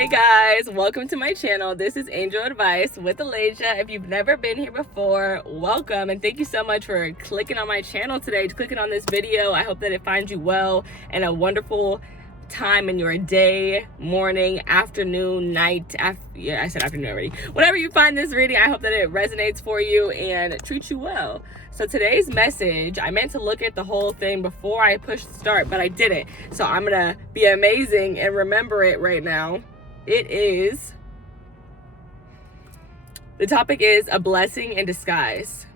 Hey guys, welcome to my channel. This is Angel Advice with Elijah. If you've never been here before, welcome, and thank you so much for clicking on my channel today, clicking on this video. I hope that it finds you well and a wonderful time in your day, morning, afternoon, night. I said afternoon already. Whenever you find this reading, I hope that it resonates for you and treats you well. So today's message, I meant to look at the whole thing before I pushed start, but I didn't. So I'm gonna be amazing and remember it right now. The topic is a blessing in disguise.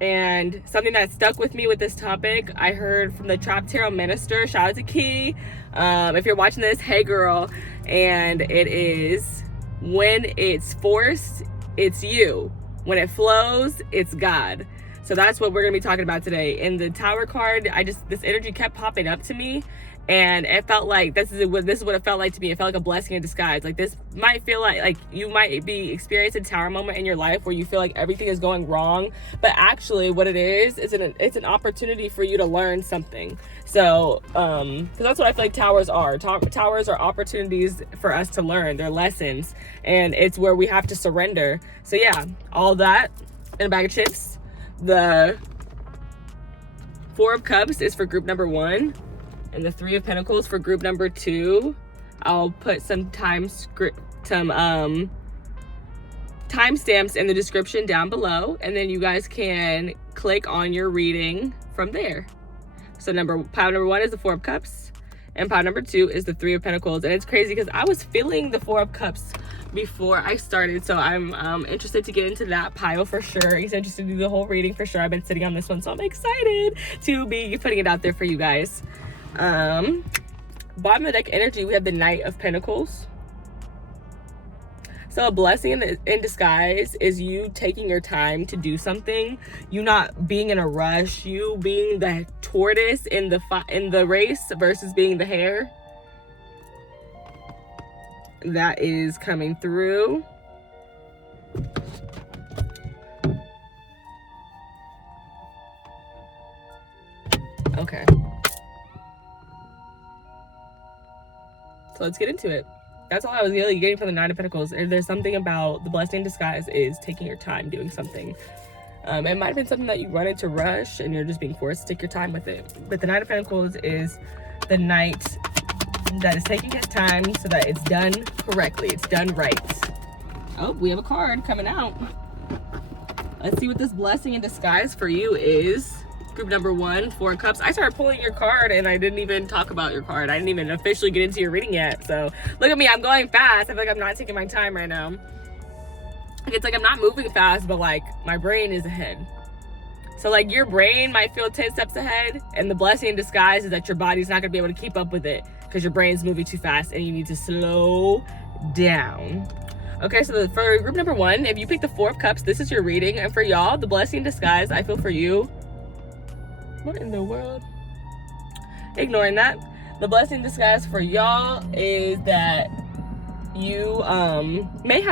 And something that stuck with me with this topic, I heard from the Trap Tarot Minister. Shout out to Key. If you're watching this, hey girl. And it is, when it's forced, it's you. When it flows, it's God. So that's what we're gonna be talking about today. In the Tower card, this energy kept popping up to me, and it felt like this is what it felt like to me. It felt like a blessing in disguise. Like, this might feel like you might be experiencing a tower moment in your life where you feel like everything is going wrong, but actually what it is it's an opportunity for you to learn something. So because that's what I feel like towers are. Towers are opportunities for us to learn. They're lessons, and it's where we have to surrender. So yeah, all that in a bag of chips. The Four of Cups is for group number 1, and the Three of Pentacles for group number 2. I'll put some timestamps in the description down below, and then you guys can click on your reading from there. So pile number 1 is the Four of Cups, and pile number 2 is the Three of Pentacles. And it's crazy because I was feeling the Four of Cups before I started, so I'm interested to get into that pile for sure. He's interested to do the whole reading for sure. I've been sitting on this one, so I'm excited to be putting it out there for you guys. Bottom of the deck energy, we have the Knight of Pentacles. So a blessing in disguise is you taking your time to do something, you not being in a rush, you being the tortoise in the race versus being the hare. That is coming through. Okay. So let's get into it. That's all I was really getting from the Nine of Pentacles. There's something about the blessing in disguise is taking your time doing something. It might have been something that you wanted to rush and you're just being forced to take your time with it. But the Nine of Pentacles is the knight that is taking his time so that it's done correctly. It's done right. Oh, we have a card coming out. Let's see what this blessing in disguise for you is. Group number 1, Four of Cups. I started pulling your card and I didn't even talk about your card. I didn't even officially get into your reading yet. So look at me, I'm going fast. I feel like I'm not taking my time right now. It's like I'm not moving fast, but like my brain is ahead. So like your brain might feel 10 steps ahead, and the blessing in disguise is that your body's not gonna be able to keep up with it because your brain's moving too fast and you need to slow down. Okay, so for group number 1, if you pick the Four of Cups, this is your reading. And for y'all, the blessing in disguise, I feel for you. What in the world? Ignoring that. The blessing in disguise for y'all is that you may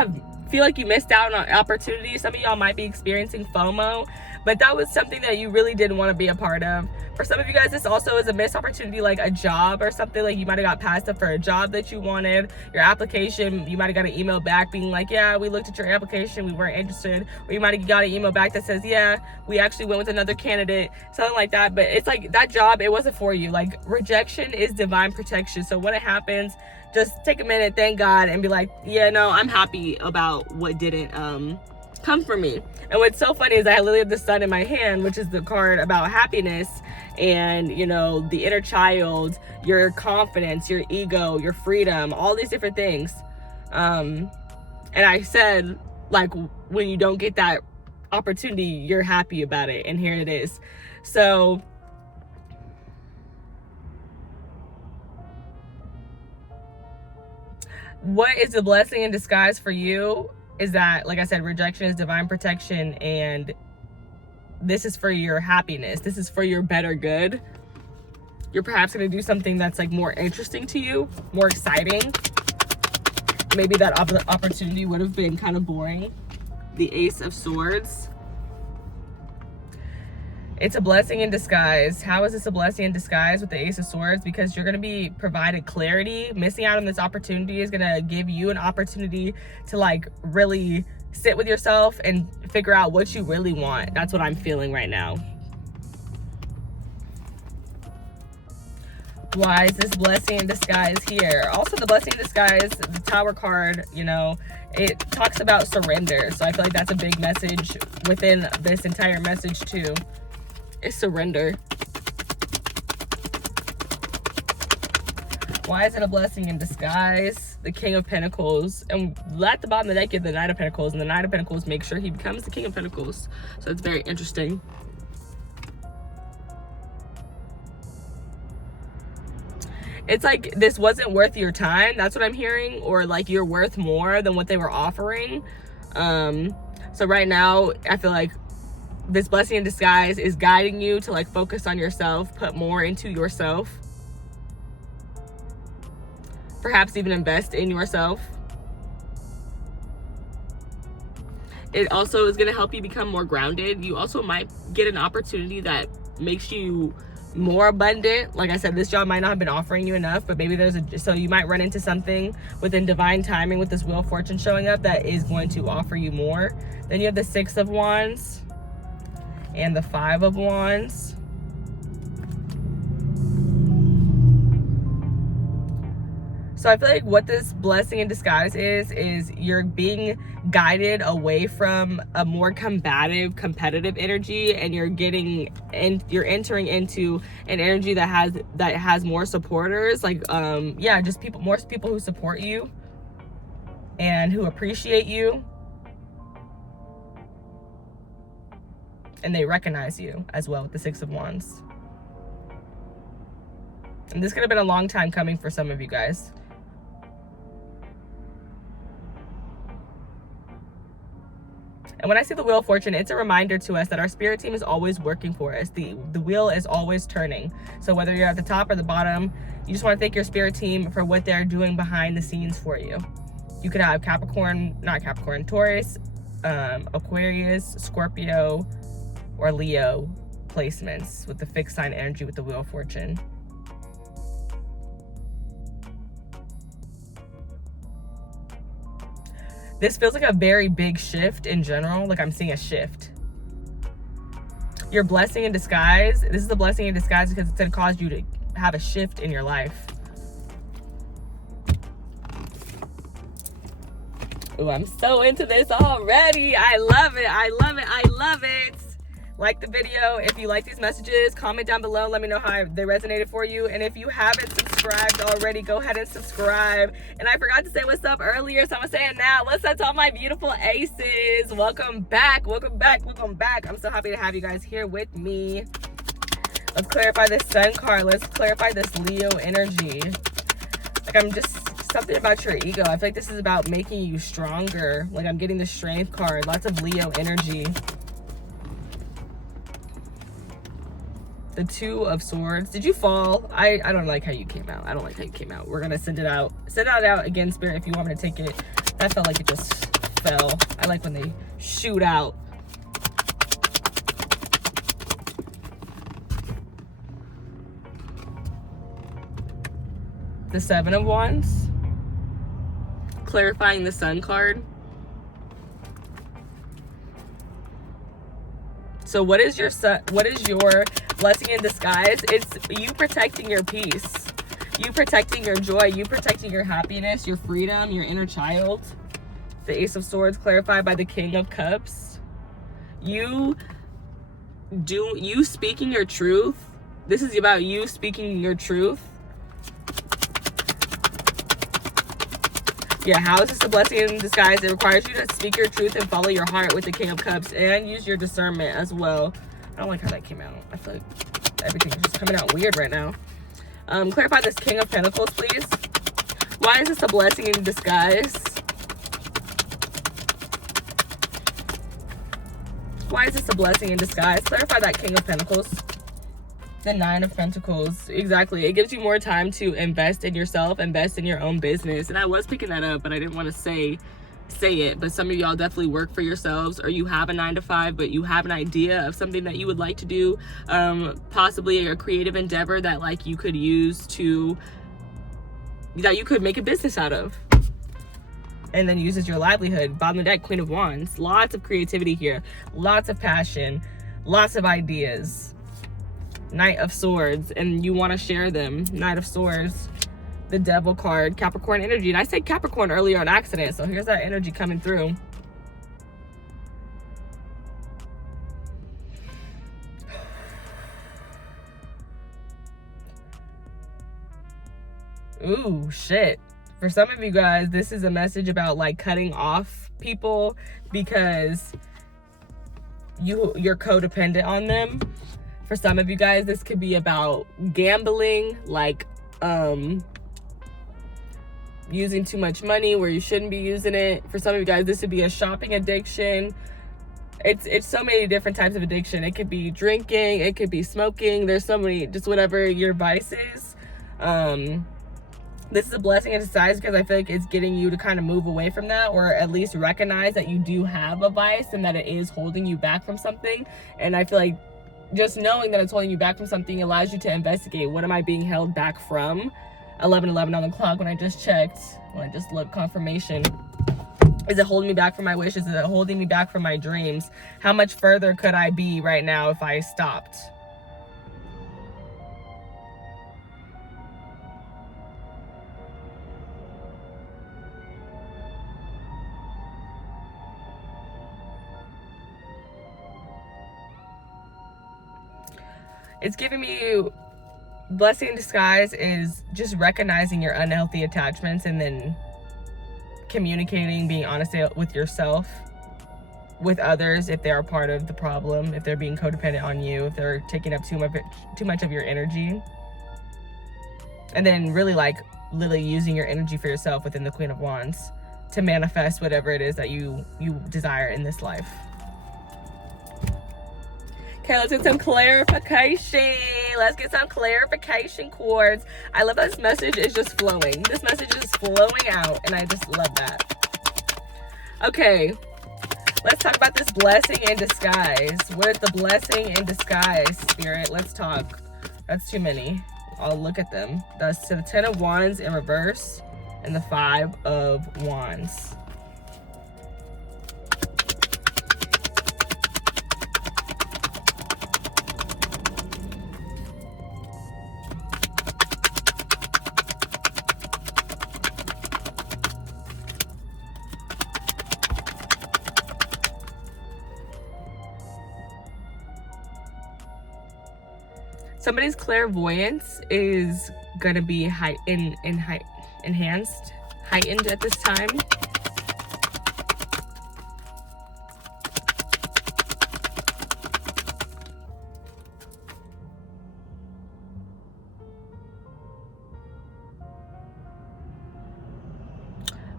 feel like you missed out on opportunities. Some of y'all might be experiencing FOMO, but that was something that you really didn't want to be a part of. For some of you guys, this also is a missed opportunity, like a job or something. Like you might have got passed up for a job that you wanted. Your application, you might have got an email back being like, yeah, we looked at your application, we weren't interested. Or you might have got an email back that says, yeah, we actually went with another candidate, something like that. But it's like that job, it wasn't for you. Like, rejection is divine protection. So when it happens, just take a minute, thank God, and be like, yeah, no, I'm happy about what didn't come for me. And what's so funny is I literally have the Sun in my hand, which is the card about happiness and, you know, the inner child, your confidence, your ego, your freedom, all these different things. And I said, like, when you don't get that opportunity, you're happy about it, and here it is. So what is the blessing in disguise for you is that, like I said, rejection is divine protection, and this is for your happiness. This is for your better good. You're perhaps going to do something that's like more interesting to you, more exciting. Maybe that opportunity would have been kind of boring. The Ace of Swords It's a blessing in disguise. How is this a blessing in disguise with the Ace of Swords? Because you're going to be provided clarity. Missing out on this opportunity is going to give you an opportunity to like really sit with yourself and figure out what you really want. That's what I'm feeling right now. Why is this blessing in disguise here? Also, the blessing in disguise, the Tower card, you know, it talks about surrender. So I feel like that's a big message within this entire message too. Is surrender. Why is it a blessing in disguise? The King of Pentacles. And at the bottom of the deck, you have the Knight of Pentacles. And the Knight of Pentacles makes sure he becomes the King of Pentacles. So it's very interesting. It's like this wasn't worth your time. That's what I'm hearing. Or like you're worth more than what they were offering. So right now, I feel like this blessing in disguise is guiding you to like focus on yourself, put more into yourself. Perhaps even invest in yourself. It also is going to help you become more grounded. You also might get an opportunity that makes you more abundant. Like I said, this job might not have been offering you enough, but maybe so you might run into something within divine timing with this Wheel of Fortune showing up that is going to offer you more. Then you have the Six of Wands and the Five of Wands. So I feel like what this blessing in disguise is you're being guided away from a more combative, competitive energy, and you're entering into an energy that has more supporters, like just more people who support you and who appreciate you. And they recognize you as well with the Six of Wands. And this could have been a long time coming for some of you guys. And when I see the Wheel of Fortune, it's a reminder to us that our spirit team is always working for us. The wheel is always turning. So whether you're at the top or the bottom, you just want to thank your spirit team for what they're doing behind the scenes for you. You could have Taurus, Aquarius, Scorpio, or Leo placements with the fixed sign energy with the Wheel of Fortune. This feels like a very big shift in general. Like I'm seeing a shift. Your blessing in disguise. This is the blessing in disguise because it's going to cause you to have a shift in your life. Ooh, I'm so into this already. I love it. I love it. I love it. Like the video. If you like these messages, comment down below. Let me know how they resonated for you. And if you haven't subscribed already, go ahead and subscribe. And I forgot to say what's up earlier, so I'm going to say it now. What's up to all my beautiful aces? Welcome back. Welcome back. Welcome back. I'm so happy to have you guys here with me. Let's clarify this Sun card. Let's clarify this Leo energy. Like I'm just... something about your ego. I feel like this is about making you stronger. Like I'm getting the Strength card. Lots of Leo energy. The Two of Swords. Did you fall? I don't like how you came out. I don't like how you came out. We're going to send it out. Send it out again, Spirit, if you want me to take it. That felt like it just fell. I like when they shoot out. The Seven of Wands. Clarifying the Sun card. So what is your blessing in disguise? It's you protecting your peace, you protecting your joy, you protecting your happiness, your freedom, your inner child. The Ace of Swords clarified by the King of Cups. You speaking your truth. This is about you speaking your truth. Yeah, how is this a blessing in disguise? It requires you to speak your truth and follow your heart with the King of Cups and use your discernment as well. I don't like how that came out. I feel like everything's just coming out weird right now. Clarify this King of Pentacles, please. Why is this a blessing in disguise? Why is this a blessing in disguise? Clarify that King of Pentacles. The Nine of Pentacles. Exactly. It gives you more time to invest in yourself, invest in your own business. And I was picking that up, but I didn't want to say say it, but some of y'all definitely work for yourselves, or you have a 9-to-5, but you have an idea of something that you would like to do, possibly a creative endeavor that like you could use to, that you could make a business out of, and then use as your livelihood. Bottom of the deck, Queen of Wands. Lots of creativity here, lots of passion, lots of ideas. Knight of Swords, and you want to share them. Knight of Swords, the Devil card, Capricorn energy. And I said Capricorn earlier on accident, so here's that energy coming through. Ooh, shit. For some of you guys, this is a message about like cutting off people because you're codependent on them. For some of you guys, this could be about gambling, like using too much money where you shouldn't be using it. For some of you guys, this would be a shopping addiction. It's so many different types of addiction. It could be drinking, it could be smoking. There's so many, just whatever your vice is. This is a blessing in disguise because I feel like it's getting you to kind of move away from that, or at least recognize that you do have a vice and that it is holding you back from something. And I feel like just knowing that it's holding you back from something allows you to investigate, what am I being held back from? 11:11 on the clock when I just checked, when I just looked, confirmation. Is it holding me back from my wishes? Is it holding me back from my dreams? How much further could I be right now if I stopped? It's giving me, blessing in disguise is just recognizing your unhealthy attachments and then communicating, being honest with yourself, with others if they're a part of the problem, if they're being codependent on you, if they're taking up too much of your energy. And then really like literally using your energy for yourself within the Queen of Wands to manifest whatever it is that you desire in this life. Okay, let's get some clarification. Let's get some clarification quartz. I love that this message is just flowing. This message is flowing out, and I just love that. Okay, let's talk about this blessing in disguise. What is the blessing in disguise, Spirit? Let's talk. That's too many. I'll look at them. That's the 10 of Wands in reverse and the 5 of Wands. Somebody's clairvoyance is gonna be heightened at this time.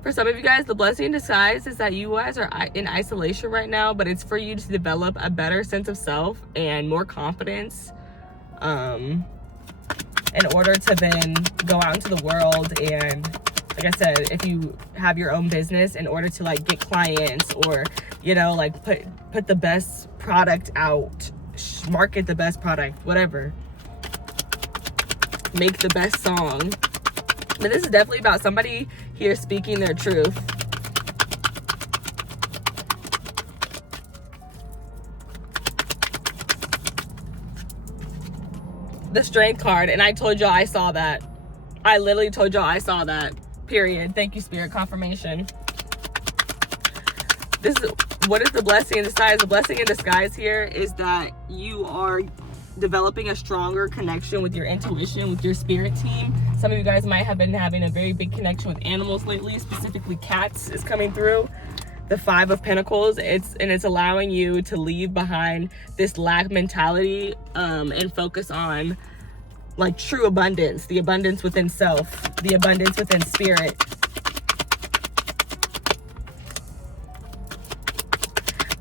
For some of you guys, the blessing in disguise is that you guys are in isolation right now, but it's for you to develop a better sense of self and more confidence, in order to then go out into the world and, like I said, if you have your own business, in order to like get clients, or, you know, like put the best product out, market the best product, whatever, make the best song. But this is definitely about somebody here speaking their truth. The Strength card, and I told y'all I saw that. I literally told y'all I saw that, period. Thank you, Spirit, confirmation. This is, what is the blessing in disguise? The blessing in disguise here is that you are developing a stronger connection with your intuition, with your spirit team. Some of you guys might have been having a very big connection with animals lately, specifically cats is coming through. The 5 of Pentacles, it's allowing you to leave behind this lack mentality, and focus on like true abundance, the abundance within self, the abundance within spirit.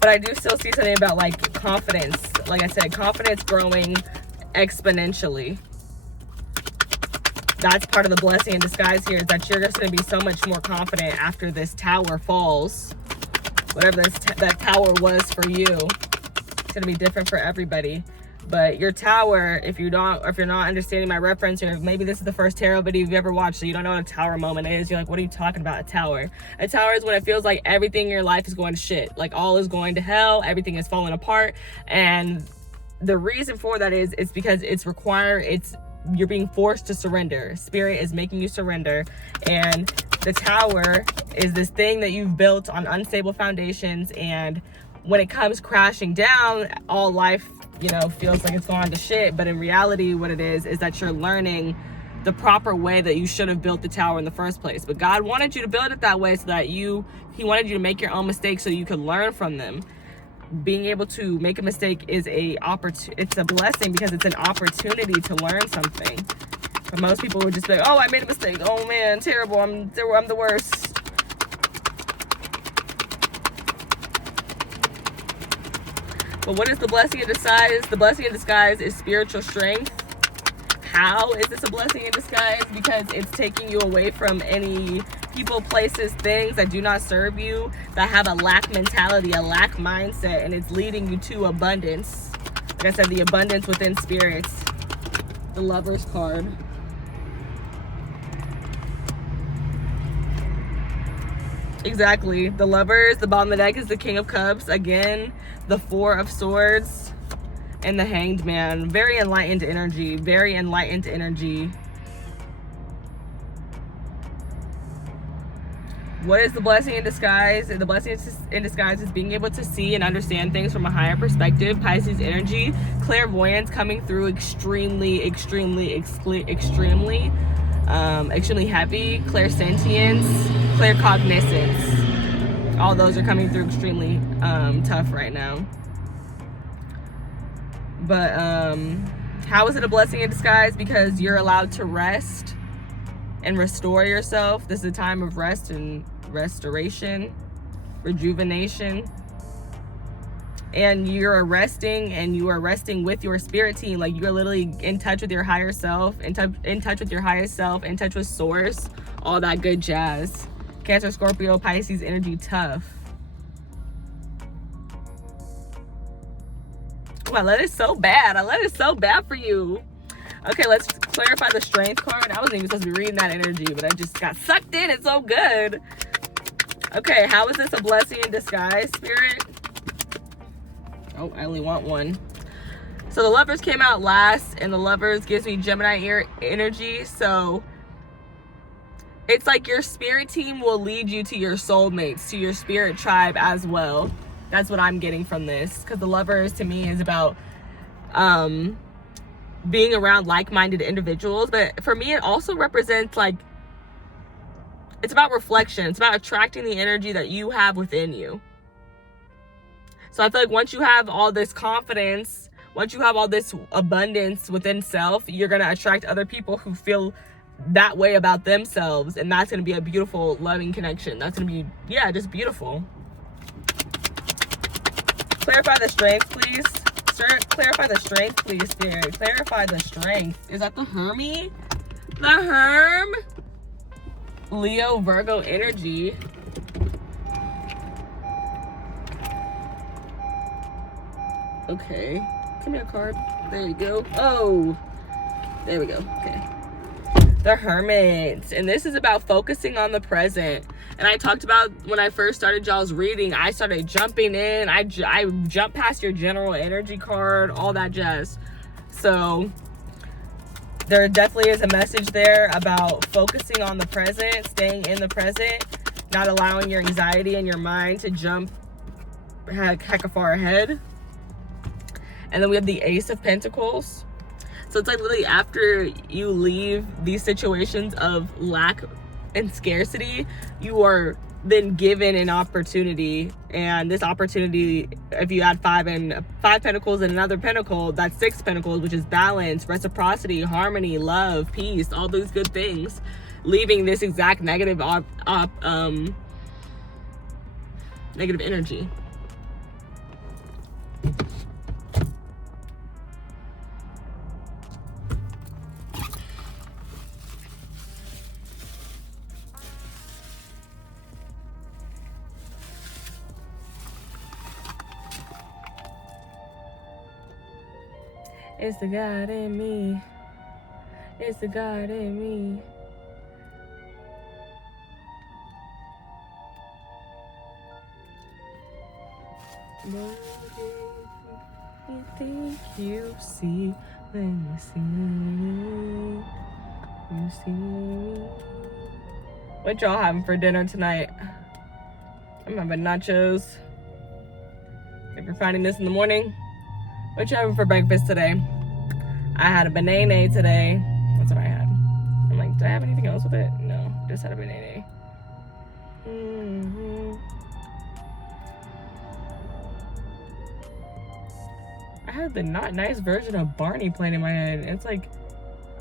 But I do still see something about like confidence. Like I said, confidence growing exponentially. that's part of the blessing in disguise here, is that you're just going to be so much more confident after this tower falls. Whatever that tower was for you, it's going to be different for everybody. But your tower, if you're not understanding my reference, or maybe this is the first tarot video you've ever watched, so you don't know what a tower moment is, you're like, what are you talking about, a tower? A tower is when it feels like everything in your life is going to shit. Like all is going to hell, everything is falling apart. And the reason for that is, it's because you're being forced to surrender. Spirit is making you surrender. And the tower is this thing that you've built on unstable foundations, and when it comes crashing down, all life, feels like it's gone to shit. But in reality, what it is that you're learning the proper way that you should have built the tower in the first place. But God wanted you to build it that way so that He wanted you to make your own mistakes so you could learn from them. Being able to make a mistake is it's a blessing, because it's an opportunity to learn something. But most people would just be like, oh, I made a mistake. Oh man, terrible. I'm the worst. But what is the blessing in disguise? The blessing in disguise is spiritual strength. How is this a blessing in disguise? Because it's taking you away from any people, places, things that do not serve you, that have a lack mentality, a lack mindset, and it's leading you to abundance. Like I said, the abundance within spirits. The Lover's card. Exactly. The Lovers, the bottom of the deck is the King of Cups. Again, the Four of Swords and the Hanged Man. Very enlightened energy. Very enlightened energy. What is the blessing in disguise? The blessing in disguise is being able to see and understand things from a higher perspective. Pisces energy. Clairvoyance coming through extremely heavy. Clairsentience, claircognizance. All those are coming through extremely tough right now. But how is it a blessing in disguise? Because you're allowed to rest and restore yourself. This is a time of rest and restoration, rejuvenation. And you're resting, and you are resting with your spirit team. Like you're literally in touch with your higher self, in touch with your highest self, in touch with source, all that good jazz. Cancer, Scorpio, Pisces energy, tough. Oh, I let it so bad. I let it so bad for you. Okay, let's clarify the strength card. I wasn't even supposed to be reading that energy, but I just got sucked in. It's so good. Okay, how is this a blessing in disguise, Spirit? Oh, I only want one. So the Lovers came out last, and the Lovers gives me Gemini energy. So it's like your spirit team will lead you to your soulmates, to your spirit tribe as well. That's what I'm getting from this, because the Lovers to me is about being around like-minded individuals. But for me, it also represents like, it's about reflection. It's about attracting the energy that you have within you. So I feel like once you have all this confidence, once you have all this abundance within self, you're going to attract other people who feel that way about themselves. And that's going to be a beautiful, loving connection. That's going to be, yeah, just beautiful. Clarify the strength, please. Clarify the strength, please, Spirit. Clarify the strength. Is that the Hermie? The Herm? Leo, Virgo energy. Okay. Give me a card. There you go. Oh. There we go. Okay. The Hermit. And this is about focusing on the present. And I talked about when I first started y'all's reading, I started jumping in. I jumped past your general energy card, all that jazz. So there definitely is a message there about focusing on the present, staying in the present, not allowing your anxiety and your mind to jump heck far ahead. And then we have the Ace of Pentacles. So it's like literally after you leave these situations of lack and scarcity, you are then given an opportunity. And this opportunity, if you add 5 pentacles and another pentacle, that's 6 pentacles, which is balance, reciprocity, harmony, love, peace, all those good things, leaving this exact negative negative energy. It's the God in me. It's the God in me. What do you think you see when you see me? You see me. What y'all having for dinner tonight? I'm having nachos. If you're finding this in the morning, what you having for breakfast today? I had a banana today. That's what I had. I'm like, did I have anything else with it? No, just had a banana. I had the not nice version of Barney playing in my head. It's like,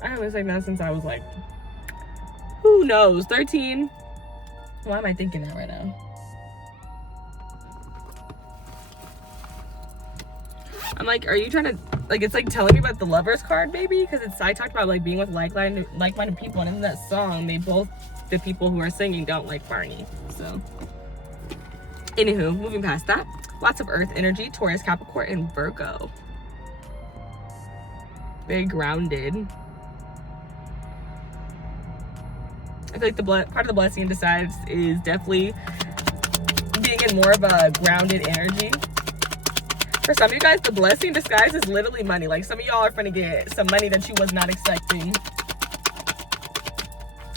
I haven't sang that since I was like, who knows, 13? Why am I thinking that right now? I'm like, are you trying to, like, it's like telling me about the Lovers card, maybe? Because I talked about like being with like-minded people, and in that song, the people who are singing don't like Barney. So, anywho, moving past that, lots of Earth energy, Taurus, Capricorn, and Virgo. Very grounded. I feel like the part of the blessing in disguise is definitely being in more of a grounded energy. For some of you guys, the blessing in disguise is literally money. Like, some of y'all are gonna get some money that you was not expecting.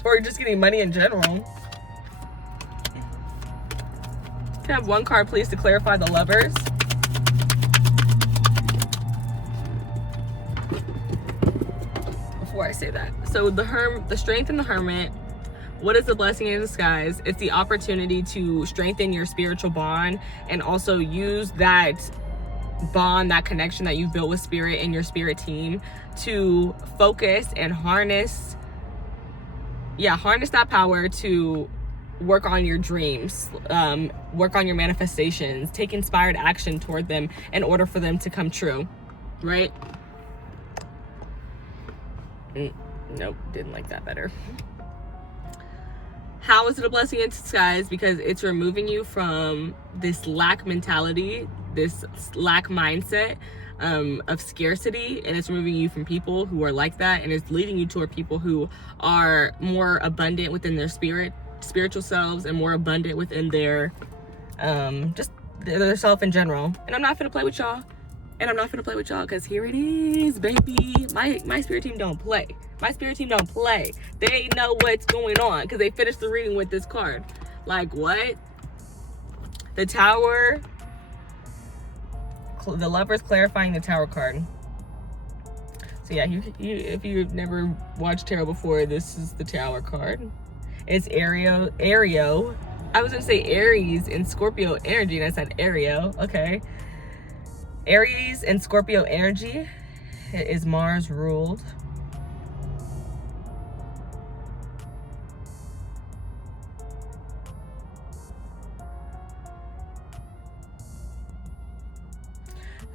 Or just getting money in general. Can I have one card, please, to clarify the Lovers? Before I say that. So the Strength and the Hermit. What is the blessing in disguise? It's the opportunity to strengthen your spiritual bond and also use that bond, that connection that you've built with spirit and your spirit team to focus and harness that power to work on your dreams, work on your manifestations, take inspired action toward them in order for them to come true, right? Nope, didn't like that better. How is it a blessing in disguise? Because it's removing you from this lack mentality, this lack mindset of scarcity, and it's removing you from people who are like that, and it's leading you toward people who are more abundant within their spiritual selves, and more abundant within their just their self in general. And I'm not gonna play with y'all. Because here it is, baby. My spirit team don't play. They know what's going on because they finished the reading with this card. Like, what? The Tower. The Lovers clarifying the Tower card. So yeah, if you've never watched tarot before, this is the Tower card. It's Ario. I was gonna say Aries and Scorpio energy, and I said Ario. Okay. Aries and Scorpio energy. It is Mars ruled.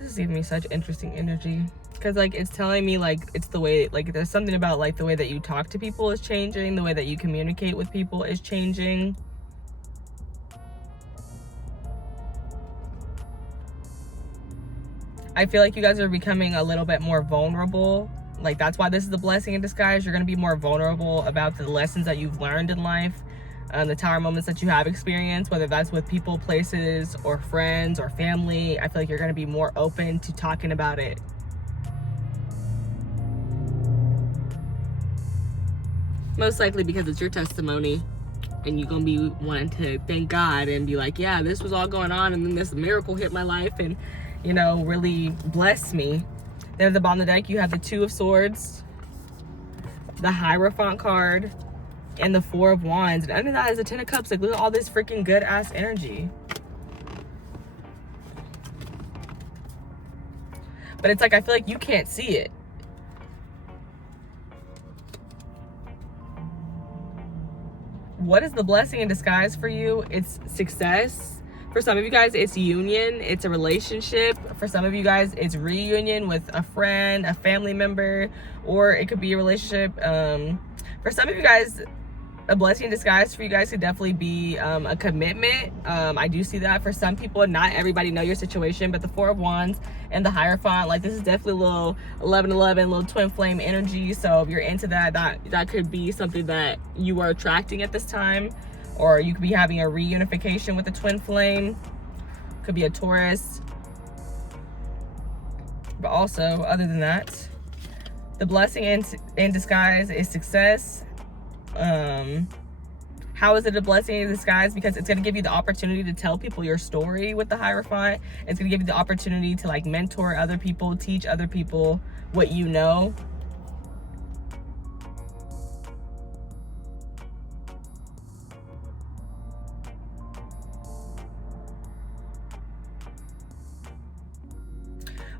This is giving me such interesting energy, because like it's telling me like it's the way, like there's something about like the way that you talk to people is changing, the way that you communicate with people is changing. I feel like you guys are becoming a little bit more vulnerable. Like, that's why this is the blessing in disguise. You're going to be more vulnerable about the lessons that you've learned in life, the Tower moments that you have experienced, whether that's with people, places, or friends, or family. I feel like you're going to be more open to talking about it. Most likely because it's your testimony, and you're going to be wanting to thank God and be like, yeah, this was all going on, and then this miracle hit my life, and you know, really bless me. Then at the bottom of the deck, you have the Two of Swords, the Hierophant card, and the Four of Wands. And under that is the Ten of Cups. Like, look at all this freaking good ass energy. But it's like, I feel like you can't see it. What is the blessing in disguise for you? It's success. For some of you guys, it's union, it's a relationship. For some of you guys, it's reunion with a friend, a family member, or it could be a relationship. For some of you guys, a blessing in disguise for you guys could definitely be a commitment. I do see that for some people. Not everybody know your situation, but the Four of Wands and the Hierophant, like this is definitely a little 11-11, little twin flame energy. So if you're into that, that could be something that you are attracting at this time, or you could be having a reunification with the twin flame. Could be a Taurus. But also, other than that, the blessing in disguise is success. How is it a blessing in disguise? Because it's going to give you the opportunity to tell people your story with the Hierophant. It's going to give you the opportunity to like mentor other people, teach other people what you know.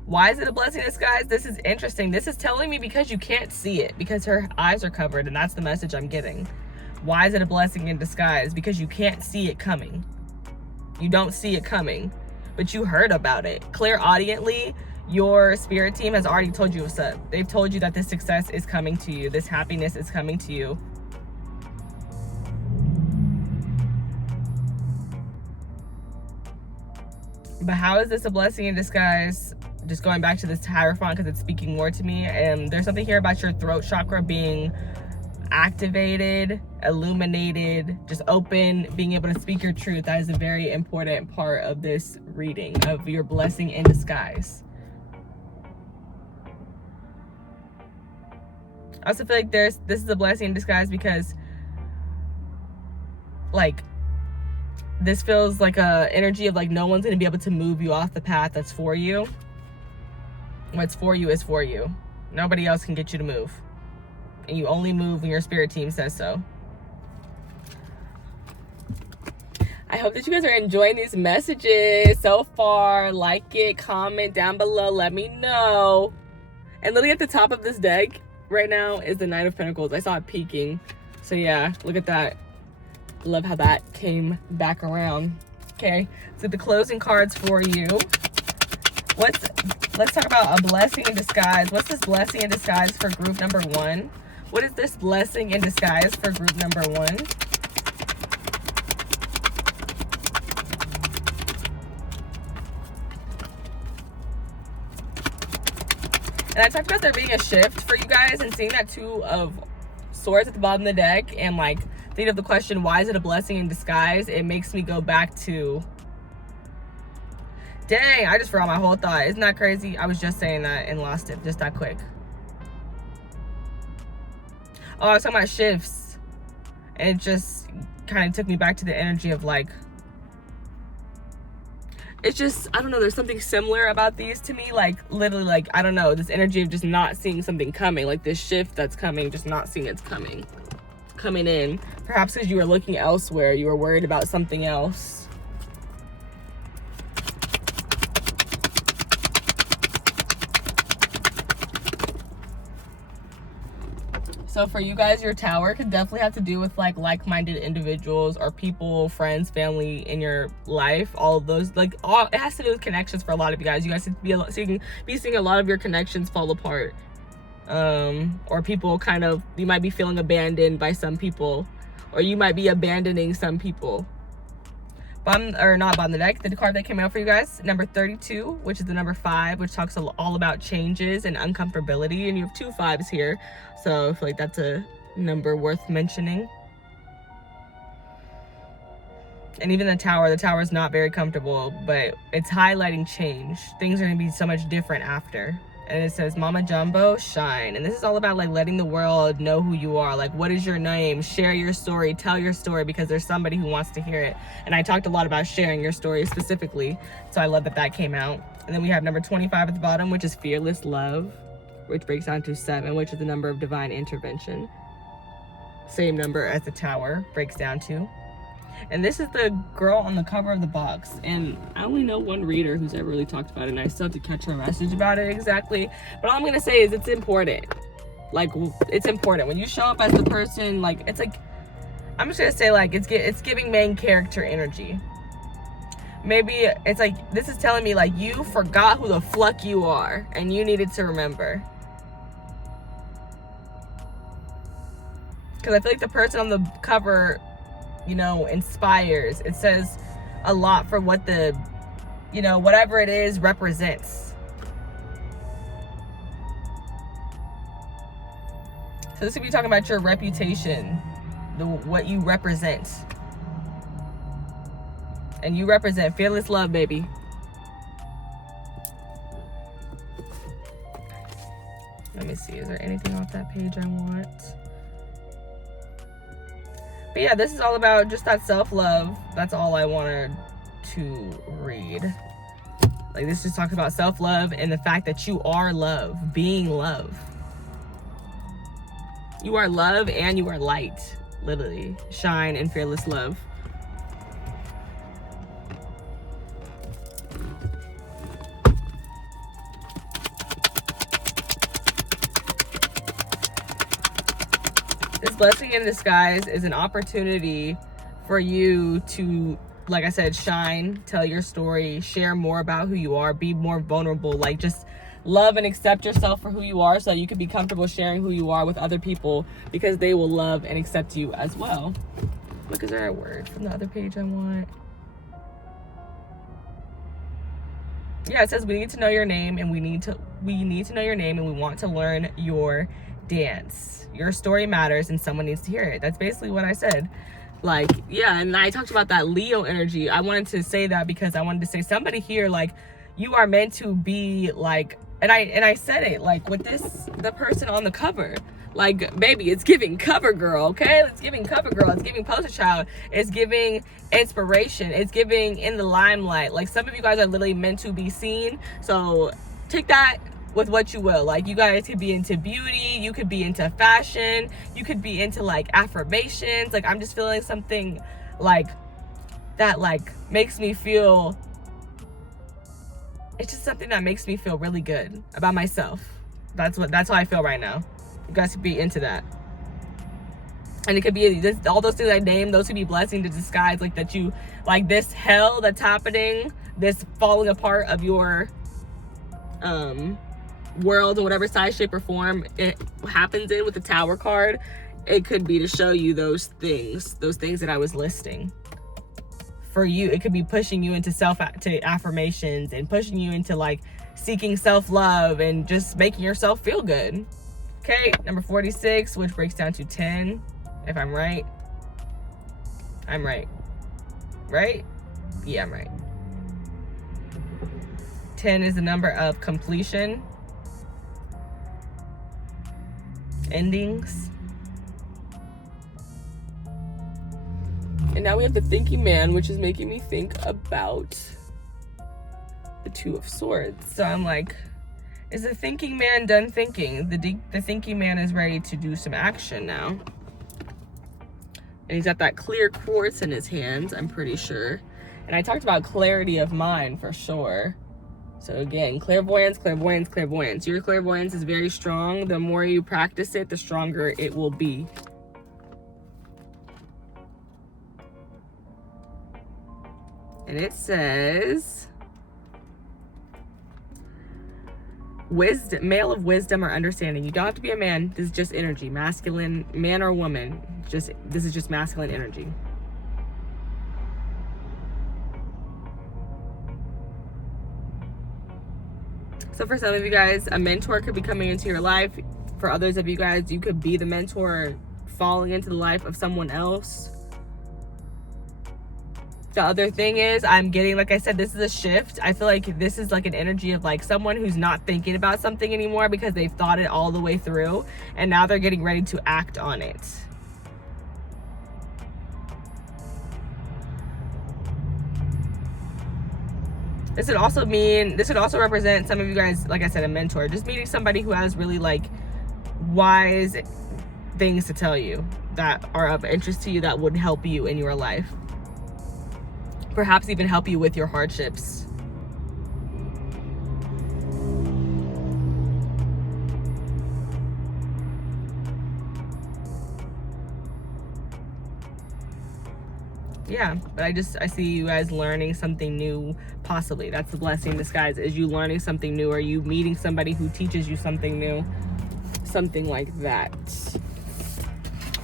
Why is it a blessing in disguise? This is interesting. This is telling me because you can't see it, because her eyes are covered, and that's the message I'm getting. Why is it a blessing in disguise? Because you can't see it coming. You don't see it coming, but you heard about it. Clairaudiently, your spirit team has already told you what's up. They've told you that this success is coming to you. This happiness is coming to you. But how is this a blessing in disguise? Just going back to this Hierophant because it's speaking more to me. There's something here about your throat chakra being activated, illuminated, just open, being able to speak your truth. That is a very important part of this reading of your blessing in disguise. I also feel like this is a blessing in disguise because like this feels like a energy of like no one's going to be able to move you off the path that's for you. What's for you is for you. Nobody else can get you to move. And you only move when your spirit team says so. I hope that you guys are enjoying these messages so far. Like it, comment down below, let me know. And literally at the top of this deck right now is the Nine of Pentacles. I saw it peeking. So yeah, look at that. Love how that came back around. Okay, so the closing cards for you. Let's talk about a blessing in disguise. What's this blessing in disguise for group number 1? What is this blessing in disguise for group number 1? And I talked about there being a shift for you guys, and seeing that Two of Swords at the bottom of the deck, and like thinking of the question, why is it a blessing in disguise? It makes me go back to, dang, I just forgot my whole thought. Isn't that crazy? I was just saying that and lost it just that quick. Oh, I was talking about shifts. And it just kind of took me back to the energy of like, it's just, I don't know, there's something similar about these to me. Like literally like, I don't know, this energy of just not seeing something coming. Like this shift that's coming, just not seeing it's coming in. Perhaps because you were looking elsewhere. You were worried about something else. So for you guys, your Tower could definitely have to do with like like-minded individuals or people, friends, family in your life. All of those, like, all it has to do with connections for a lot of you guys. You guys could be seeing a lot of your connections fall apart, or people kind of, you might be feeling abandoned by some people, or you might be abandoning some people. Not bottom of the deck, the card that came out for you guys, number 32, which is the number 5, which talks all about changes and uncomfortability, and you have 2 5s here, so I feel like that's a number worth mentioning. And even the Tower is not very comfortable, but it's highlighting change. Things are going to be so much different after. And it says, Mama Jumbo, shine. And this is all about like letting the world know who you are. Like, what is your name? Share your story. Tell your story, because there's somebody who wants to hear it. And I talked a lot about sharing your story specifically. So I love that that came out. And then we have number 25 at the bottom, which is fearless love, which breaks down to 7, which is the number of divine intervention. Same number as the Tower breaks down to. And this is the girl on the cover of the box. And I only know one reader who's ever really talked about it, and I still have to catch her message about it exactly. But all I'm going to say is it's important. Like, it's important. When you show up as the person, like, it's like, I'm just going to say, like, it's giving main character energy. Maybe it's like, this is telling me, like, you forgot who the fuck you are, and you needed to remember. Because I feel like the person on the cover, you know, inspires. It says a lot for what the, you know, whatever it is represents. So this could be talking about your reputation, what you represent. And you represent fearless love, baby. Let me see, is there anything off that page I want? But yeah, this is all about just that self-love. That's all I wanted to read. Like, this just talks about self-love and the fact that you are love, being love. You are love and you are light, literally. Shine and fearless love. This blessing in disguise is an opportunity for you to, like I said, shine, tell your story, share more about who you are, be more vulnerable, like just love and accept yourself for who you are so you can be comfortable sharing who you are with other people because they will love and accept you as well. Look, is there a word from the other page I want? Yeah, it says we need to know your name and we need to know your name and we want to learn your dance. Your story matters and someone needs to hear it. That's basically what I said. Like, yeah, and I talked about that Leo energy. I wanted to say that because I wanted to say somebody here, like, you are meant to be like, and I said it, like, with this, the person on the cover, like, baby, it's giving cover girl, okay? It's giving cover girl. It's giving poster child. It's giving inspiration. It's giving in the limelight. Like, some of you guys are literally meant to be seen. So take that with what you will. Like, you guys could be into beauty, you could be into fashion, you could be into like affirmations. Like, I'm just feeling something like that, like, makes me feel, it's just something that makes me feel really good about myself. That's how I feel right now. You guys could be into that. And it could be this, all those things I named, those could be blessings in disguise, like that you, like this hell that's happening, this falling apart of your world in whatever size, shape, or form it happens in with the Tower card. It could be to show you those things that I was listing. For you, it could be pushing you into to affirmations and pushing you into like seeking self-love and just making yourself feel good. Okay, number 46, which breaks down to 10, if I'm right. I'm right. Right? Yeah, I'm right. 10 is the number of completion, endings. And now we have the thinking man, which is making me think about the Two of Swords. So I'm like, is the thinking man done thinking? The thinking man is ready to do some action now. And he's got that clear quartz in his hands, I'm pretty sure. And I talked about clarity of mind for sure. So again, clairvoyance, clairvoyance, clairvoyance. Your clairvoyance is very strong. The more you practice it, the stronger it will be. And it says, wisdom, male of wisdom or understanding. You don't have to be a man. This is just energy. Masculine, man or woman. This is just masculine energy. So for some of you guys, a mentor could be coming into your life. For others of you guys, you could be the mentor falling into the life of someone else. The other thing is, I'm getting, like I said, this is a shift. I feel like this is like an energy of like someone who's not thinking about something anymore because they've thought it all the way through and now they're getting ready to act on it. This would also represent some of you guys, like I said, a mentor. Just meeting somebody who has really like wise things to tell you that are of interest to you that would help you in your life. Perhaps even help you with your hardships. Yeah, but I see you guys learning something new, possibly. That's the blessing in disguise, is you learning something new, or you meeting somebody who teaches you something new. Something like that.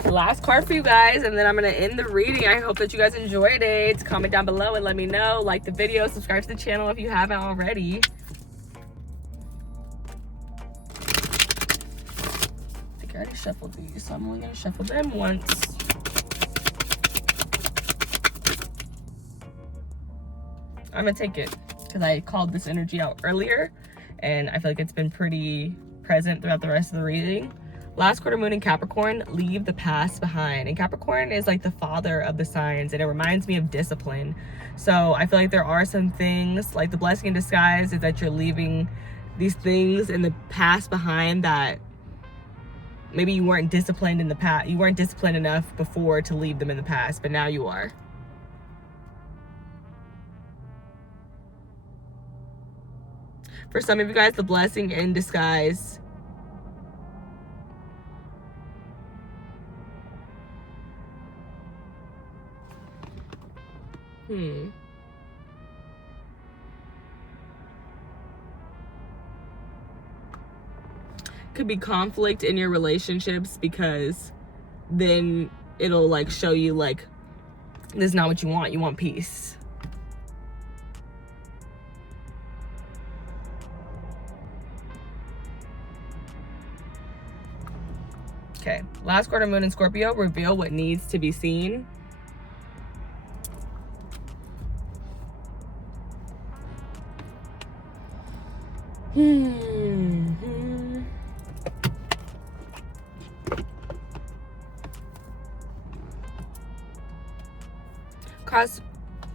Last card for you guys, and then I'm gonna end the reading. I hope that you guys enjoyed it. Comment down below and let me know. Like the video, subscribe to the channel if you haven't already. I think I already shuffled these, so I'm only gonna shuffle them once. I'm gonna take it because I called this energy out earlier, and I feel like it's been pretty present throughout the rest of the reading. Last quarter moon in Capricorn, leave the past behind. And Capricorn is like the father of the signs, and it reminds me of discipline. So I feel like there are some things, like the blessing in disguise is that you're leaving these things in the past behind that maybe you weren't disciplined in the past. You weren't disciplined enough before to leave them in the past, but now you are. For some of you guys, the blessing in disguise could be conflict in your relationships, because then it'll like show you like this is not what you want peace. Okay, last quarter moon in Scorpio, reveal what needs to be seen.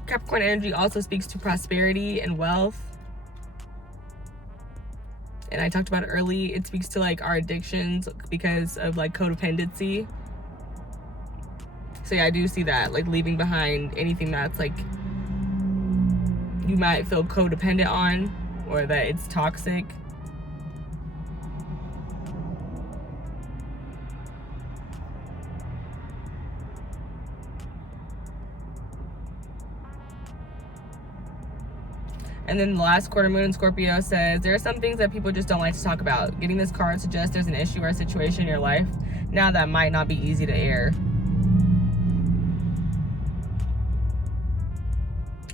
Capricorn energy also speaks to prosperity and wealth. And I talked about it early, it speaks to like our addictions because of like codependency. So yeah, I do see that, like leaving behind anything that's like you might feel codependent on, or that it's toxic. And then the last quarter moon in Scorpio says, there are some things that people just don't like to talk about. Getting this card suggests there's an issue or a situation in your life now that might not be easy to air.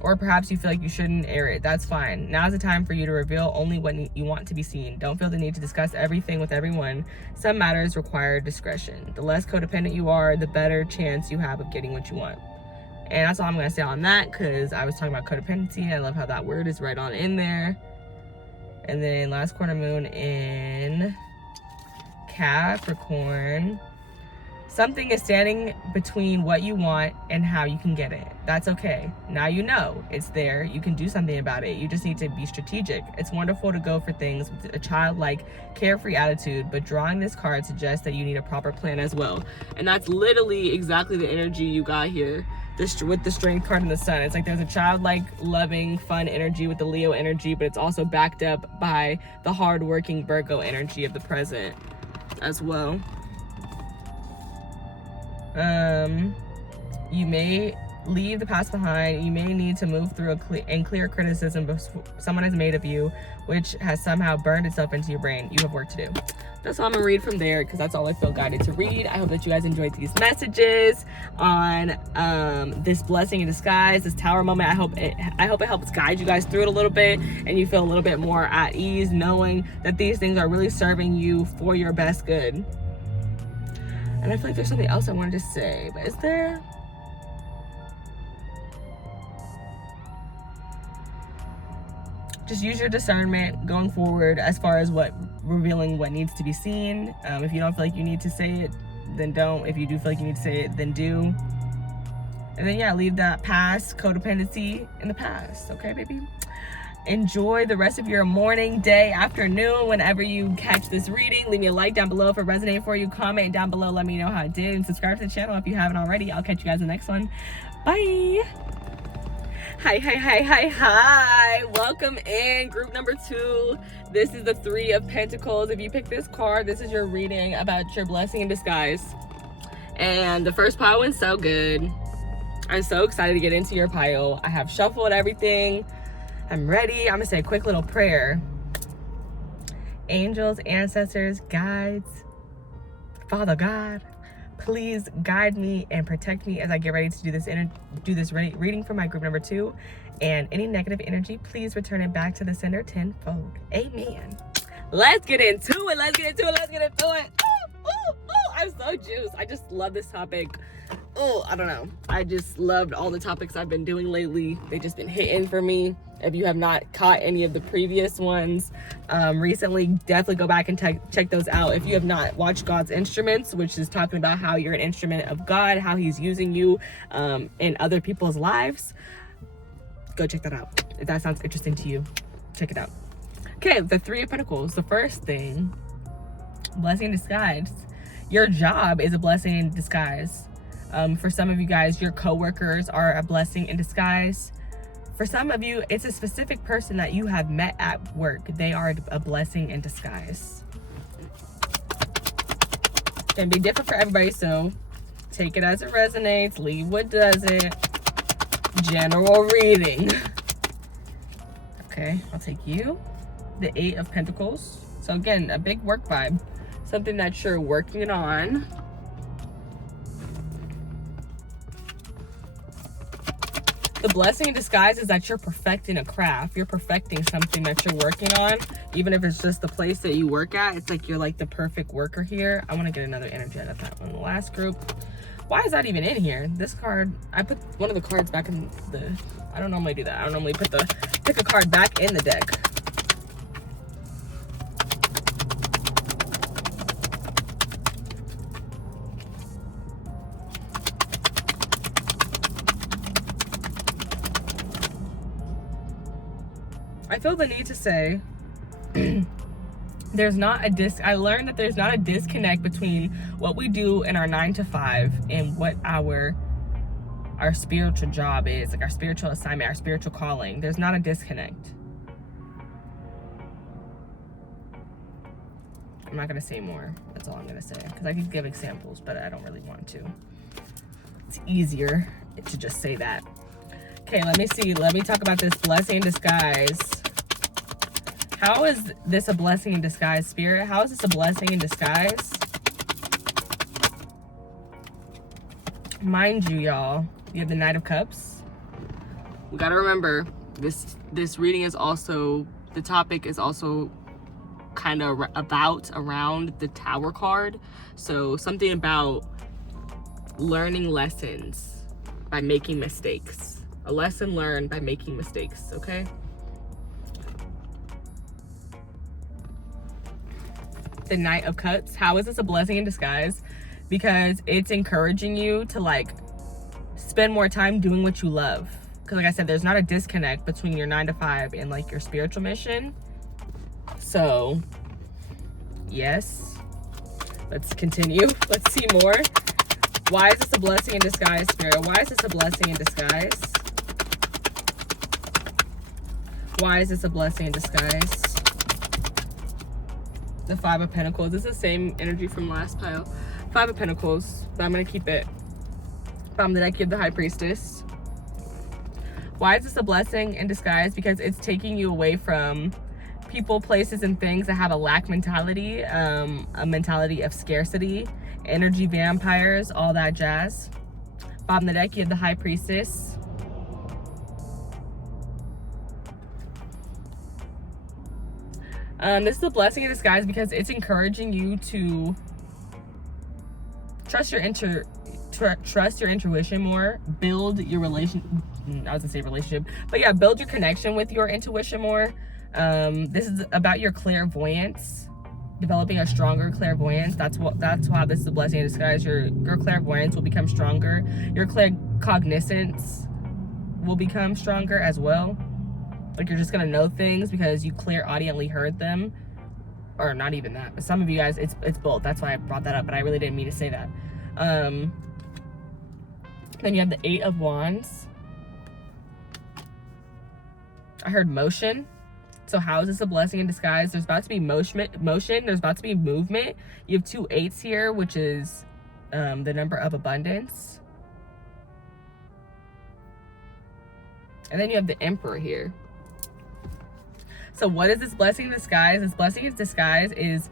Or perhaps you feel like you shouldn't air it. That's fine. Now's the time for you to reveal only what you want to be seen. Don't feel the need to discuss everything with everyone. Some matters require discretion. The less codependent you are, the better chance you have of getting what you want. And that's all I'm going to say on that, because I was talking about codependency. I love how that word is right on in there. And then last quarter moon in Capricorn. Something is standing between what you want and how you can get it. That's okay. Now you know it's there. You can do something about it. You just need to be strategic. It's wonderful to go for things with a childlike, carefree attitude, but drawing this card suggests that you need a proper plan as well. And that's literally exactly the energy you got here. With the Strength card and the Sun, it's like there's a childlike, loving, fun energy with the Leo energy, but it's also backed up by the hardworking Virgo energy of the present as well. You may leave the past behind. You may need to move through a clear criticism someone has made of you, which has somehow burned itself into your brain. You have work to do. That's all I'm gonna read from there, because that's all I feel guided to read. I hope that you guys enjoyed these messages on this blessing in disguise, this tower moment. I hope it helps guide you guys through it a little bit, and you feel a little bit more at ease knowing that these things are really serving you for your best good. And I feel like there's something else I wanted to say, but is there? Just use your discernment going forward as far as revealing what needs to be seen. If you don't feel like you need to say it, then don't. If you do feel like you need to say it, then do. And then yeah, leave that past codependency in the past. Okay, baby? Enjoy the rest of your morning, day, afternoon, whenever you catch this reading. Leave me a like down below if it resonated for you. Comment down below, let me know how it did. And subscribe to the channel if you haven't already. I'll catch you guys in the next one. Bye. Hi. Welcome in group number 2. This is the 3 of Pentacles. If you pick this card, this is your reading about your blessing in disguise. And the first pile went so good. I'm so excited to get into your pile. I have shuffled everything. I'm ready. I'm gonna say a quick little prayer. Angels, ancestors, guides, Father God, Please guide me and protect me as I get ready to do this reading for my group number 2. And any negative energy, please return it back to the sender tenfold. Amen. Let's get into it. I'm so juiced. I just love this topic. I don't know. I just loved all the topics I've been doing lately. They've just been hitting for me. If you have not caught any of the previous ones recently, definitely go back and check those out. If you have not watched God's Instruments, which is talking about how you're an instrument of God, how he's using you in other people's lives, go check that out. If that sounds interesting to you, check it out. Okay, the 3 of Pentacles. The first thing, blessing in disguise. Your job is a blessing in disguise. For some of you guys, your coworkers are a blessing in disguise. For some of you, it's a specific person that you have met at work. They are a blessing in disguise. It can be different for everybody, so take it as it resonates. Leave what doesn't. General reading. Okay, I'll take you. The 8 of Pentacles. So again, a big work vibe. Something that you're working on. The blessing in disguise is that you're perfecting a craft. You're perfecting something that you're working on. Even if it's just the place that you work at, it's like you're like the perfect worker here. I want to get another energy out of that one. The last group. Why is that even in here? This card, I put one of the cards back in the, I don't normally do that. I don't normally pick a card back in the deck. I feel the need to say I learned that there's not a disconnect between what we do in our 9 to 5 and what our spiritual job is, like our spiritual assignment, our spiritual calling. There's not a disconnect. I'm not gonna say more. That's all I'm gonna say, because I could give examples, but I don't really want to. It's easier to just say that. Okay, let me see. Let me talk about this blessing in disguise. How is this a blessing in disguise, Spirit? How is this a blessing in disguise? Mind you, y'all, you have the Knight of Cups. We gotta remember, this reading is also, the topic is also kind of around the Tower card. So something about learning lessons by making mistakes. A lesson learned by making mistakes, okay? The Knight of Cups. How is this a blessing in disguise? Because it's encouraging you to like spend more time doing what you love. Because like I said, there's not a disconnect between your 9 to 5 and like your spiritual mission. So yes, let's continue. Let's see more. Why is this a blessing in disguise, Spirit? Why is this a blessing in disguise? Why is this a blessing in disguise? The 5 of Pentacles. This is the same energy from last pile. 5 of Pentacles, but I'm going to keep it. From the deck, you have the High Priestess. Why is this a blessing in disguise? Because it's taking you away from people, places, and things that have a lack mentality, a mentality of scarcity, energy vampires, all that jazz. Bottom of the deck, you have the High Priestess. This is a blessing in disguise because it's encouraging you to trust your intuition more, build your relationship, but yeah, build your connection with your intuition more. This is about your clairvoyance, developing a stronger clairvoyance. That's why this is a blessing in disguise. Your clairvoyance will become stronger. Your claircognizance will become stronger as well. Like you're just gonna know things because you clairaudiently heard them, or not even that. But some of you guys, it's both. That's why I brought that up, but I really didn't mean to say that. Then you have the 8 of Wands. I heard motion. So how is this a blessing in disguise? There's about to be motion. There's about to be movement. You have 2 8s here, which is the number of abundance. And then you have the Emperor here. So what is this blessing in disguise? This blessing in disguise is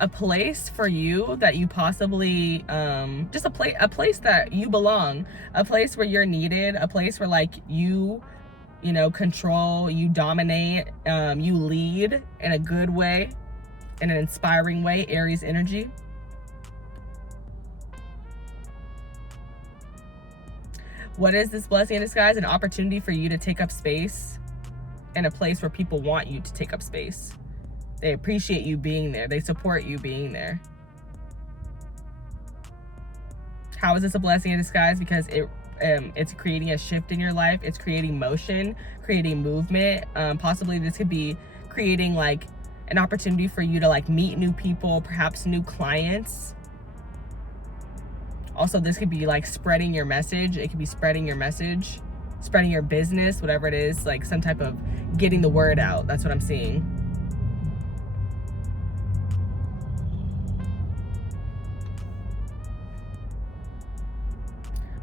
a place for you that you possibly, just a place that you belong, a place where you're needed, a place where like you know, control, you dominate, you lead in a good way, in an inspiring way. Aries energy. What is this blessing in disguise? An opportunity for you to take up space in a place where people want you to take up space. They appreciate you being there. They support you being there. How is this a blessing in disguise? Because it's creating a shift in your life. It's creating motion, creating movement. Possibly this could be creating like an opportunity for you to like meet new people, perhaps new clients. Also, this could be like spreading your message. It could be spreading your message, spreading your business, whatever it is, like some type of getting the word out. That's what I'm seeing.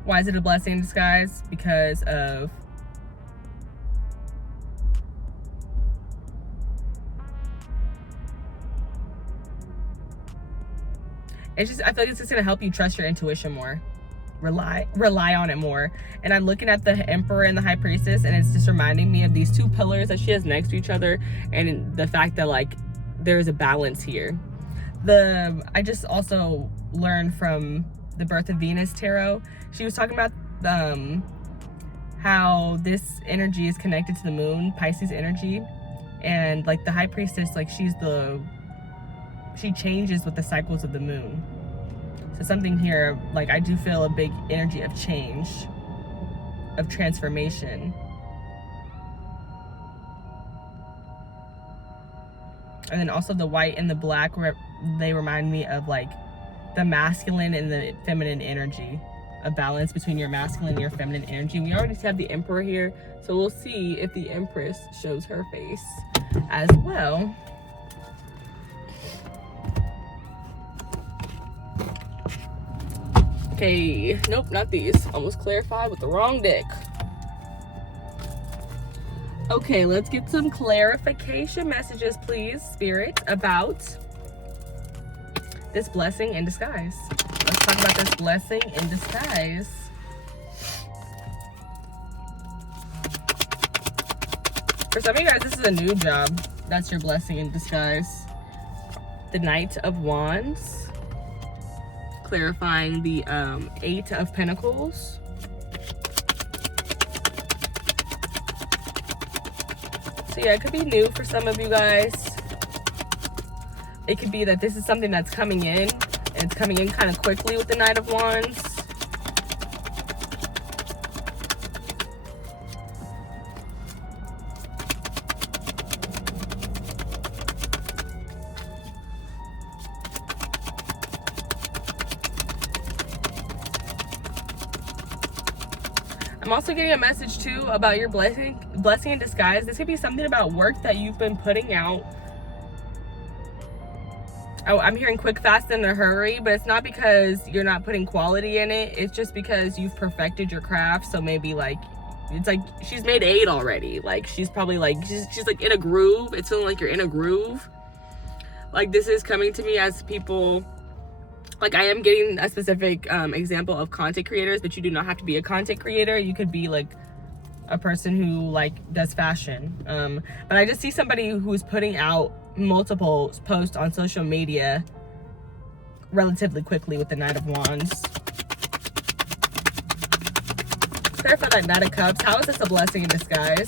Why is it a blessing in disguise? Because of it's just, I feel like it's just gonna help you trust your intuition more. Rely on it more. And I'm looking at the Emperor and the High Priestess, and it's just reminding me of these two pillars that she has next to each other, and the fact that like there's a balance here. I just also learned from the Birth of Venus tarot, she was talking about how this energy is connected to the moon, Pisces energy, and like the High Priestess, like she changes with the cycles of the moon. So something here, like I do feel a big energy of change, of transformation. And then also the white and the black, they remind me of like the masculine and the feminine energy, a balance between your masculine and your feminine energy. We already have the Emperor here, so we'll see if the Empress shows her face as well. Okay, nope, not these. Almost clarified with the wrong deck. Okay, let's get some clarification messages, please, Spirit, about this blessing in disguise. Let's talk about this blessing in disguise. For some of you guys, this is a new job. That's your blessing in disguise. The Knight of Wands. Clarifying the 8 of Pentacles. So yeah, it could be new for some of you guys. It could be that this is something that's coming in, and it's coming in kind of quickly with the Knight of Wands. I'm also getting a message too about your blessing in disguise. This could be something about work that you've been putting out. Oh, I'm hearing quick, fast, in a hurry, but it's not because you're not putting quality in it. It's just because you've perfected your craft. So maybe like, it's like she's made 8 already. Like she's probably like, she's like in a groove. It's feeling like you're in a groove. Like this is coming to me as people, like I am getting a specific example of content creators, but you do not have to be a content creator. You could be like a person who like does fashion. But I just see somebody who's putting out multiple posts on social media relatively quickly with the Knight of Wands. Clarify that Knight of Cups. How is this a blessing in disguise?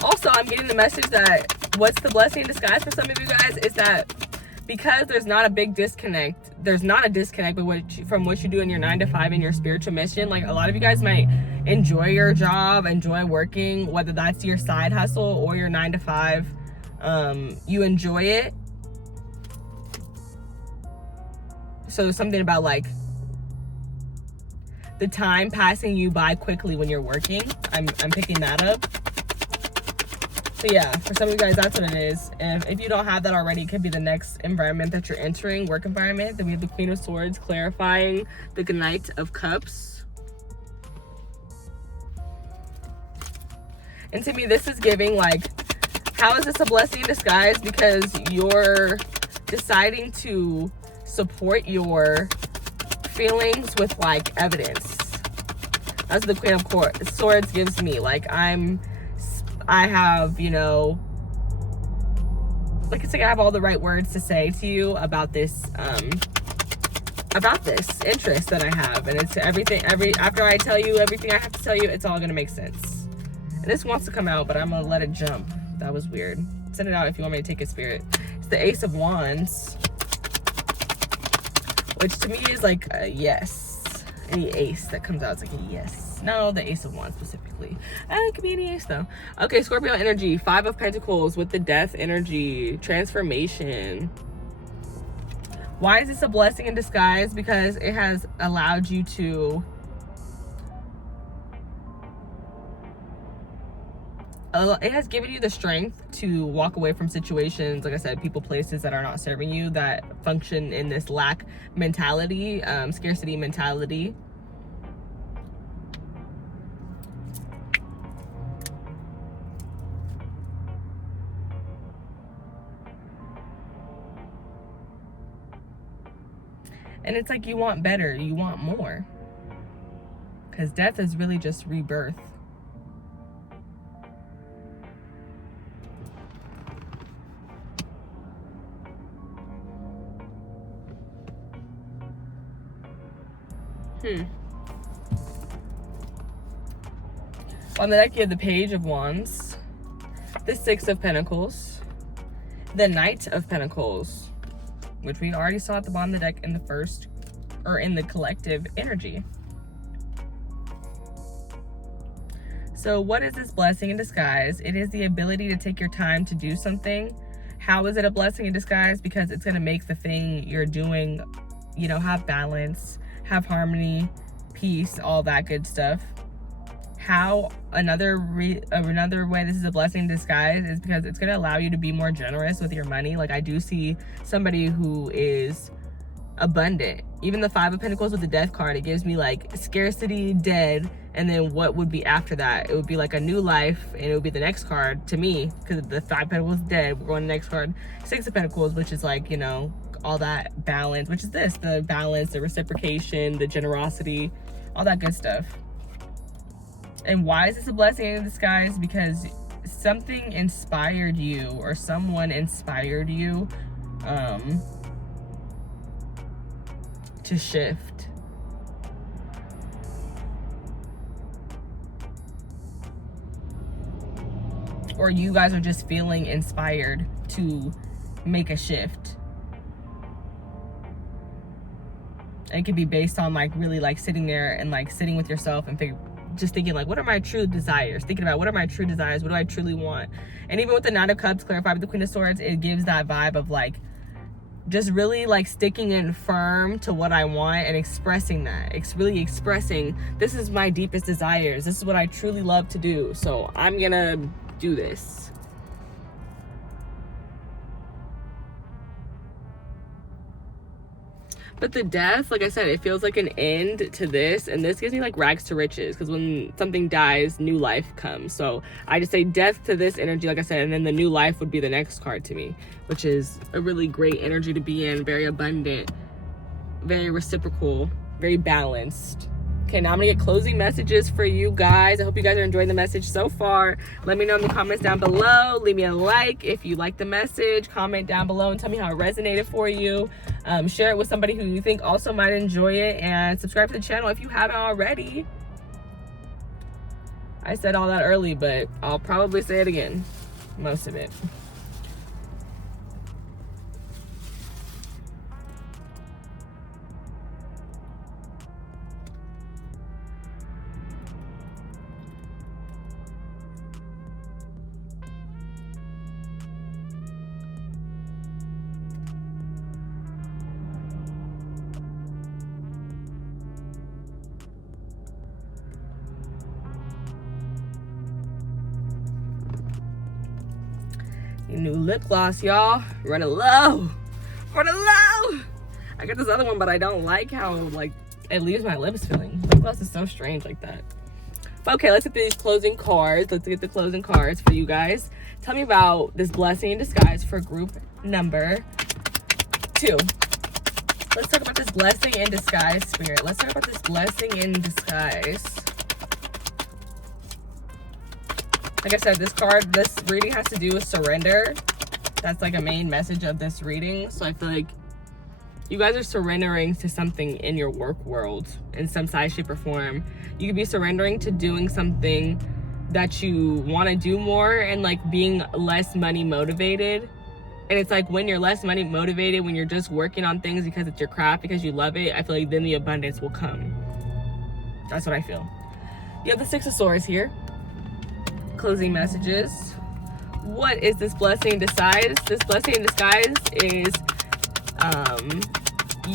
Also, I'm getting the message that what's the blessing in disguise for some of you guys is that because there's not a big disconnect, there's not a disconnect from what you do in your 9 to 5 and your spiritual mission. Like a lot of you guys might enjoy your job, enjoy working, whether that's your side hustle or your 9 to 5. You enjoy it. So something about like the time passing you by quickly when you're working. I'm picking that up. So yeah, for some of you guys, that's what it is. And if you don't have that already, it could be the next environment that you're entering, work environment. Then we have the Queen of Swords clarifying the Knight of Cups. And to me, this is giving like How is this a blessing in disguise? Because you're deciding to support your feelings with like evidence. That's the Queen of Swords gives me. Like I have, you know, like it's like I have all the right words to say to you about this interest that I have, and it's everything. After I tell you everything I have to tell you, it's all gonna make sense. And this wants to come out, but I'm gonna let it jump. That was weird. Send it out if you want me to take it, Spirit. It's the Ace of Wands, which to me is like a yes. Any ace that comes out is like a yes. No, the Ace of Wands specifically. It could be any ace though. Okay, Scorpio energy. 5 of Pentacles with the Death energy. Transformation. Why is this a blessing in disguise? Because it has allowed you to it has given you the strength to walk away from situations, like I said, people, places that are not serving you, that function in this lack mentality, scarcity mentality. And it's like you want better, you want more. Because death is really just rebirth. On the deck, you have the Page of Wands, the 6 of Pentacles, the Knight of Pentacles, which we already saw at the bottom of the deck in the first, or in the collective energy. So what is this blessing in disguise? It is the ability to take your time to do something. How is it a blessing in disguise? Because it's going to make the thing you're doing, you know, have balance, have harmony, peace, all that good stuff. How another way this is a blessing in disguise is because it's going to allow you to be more generous with your money. Like I do see somebody who is abundant. Even the 5 of Pentacles with the Death card, it gives me like scarcity, dead, and then what would be after that? It would be like a new life, and it would be the next card to me, because the 5 of Pentacles is dead. We're going to the next card, 6 of Pentacles, which is like, you know, all that balance, which is this, the balance, the reciprocation, the generosity, all that good stuff. And why is this a blessing in disguise? Because something inspired you, or someone inspired you to shift. Or you guys are just feeling inspired to make a shift. And it could be based on like really like sitting there and like sitting with yourself and just thinking like, what are my true desires? Thinking about what are my true desires? What do I truly want? And even with the 9 of Cups clarified with the Queen of Swords, it gives that vibe of like just really like sticking in firm to what I want and expressing that. It's really expressing, this is my deepest desires. This is what I truly love to do. So I'm gonna do this. But the Death, like I said, it feels like an end to this, and this gives me like rags to riches, because when something dies, new life comes. So I just say death to this energy, like I said, and then the new life would be the next card to me, which is a really great energy to be in, very abundant, very reciprocal, very balanced. Okay, now I'm gonna get closing messages for you guys. I hope you guys are enjoying the message so far. Let me know in the comments down below. Leave me a like if you like the message. Comment down below and tell me how it resonated for you. Share it with somebody who you think also might enjoy it, and subscribe to the channel if you haven't already. I said all that early, but I'll probably say it again, most of it. New lip gloss, y'all. Running low. Running low. I got this other one, but I don't like how like it leaves my lips feeling. Lip gloss is so strange like that. Okay, let's get these closing cards. Let's get the closing cards for you guys. Tell me about this blessing in disguise for group number 2. Let's talk about this blessing in disguise, Spirit. Let's talk about this blessing in disguise. Like I said, this reading has to do with surrender. That's like a main message of this reading. So I feel like you guys are surrendering to something in your work world in some size, shape, or form. You could be surrendering to doing something that you want to do more and like being less money motivated. And it's like when you're less money motivated, when you're just working on things because it's your craft, because you love it, I feel like then the abundance will come. That's what I feel. You have the 6 of Swords here. Closing messages. What is this blessing in disguise? This blessing in disguise is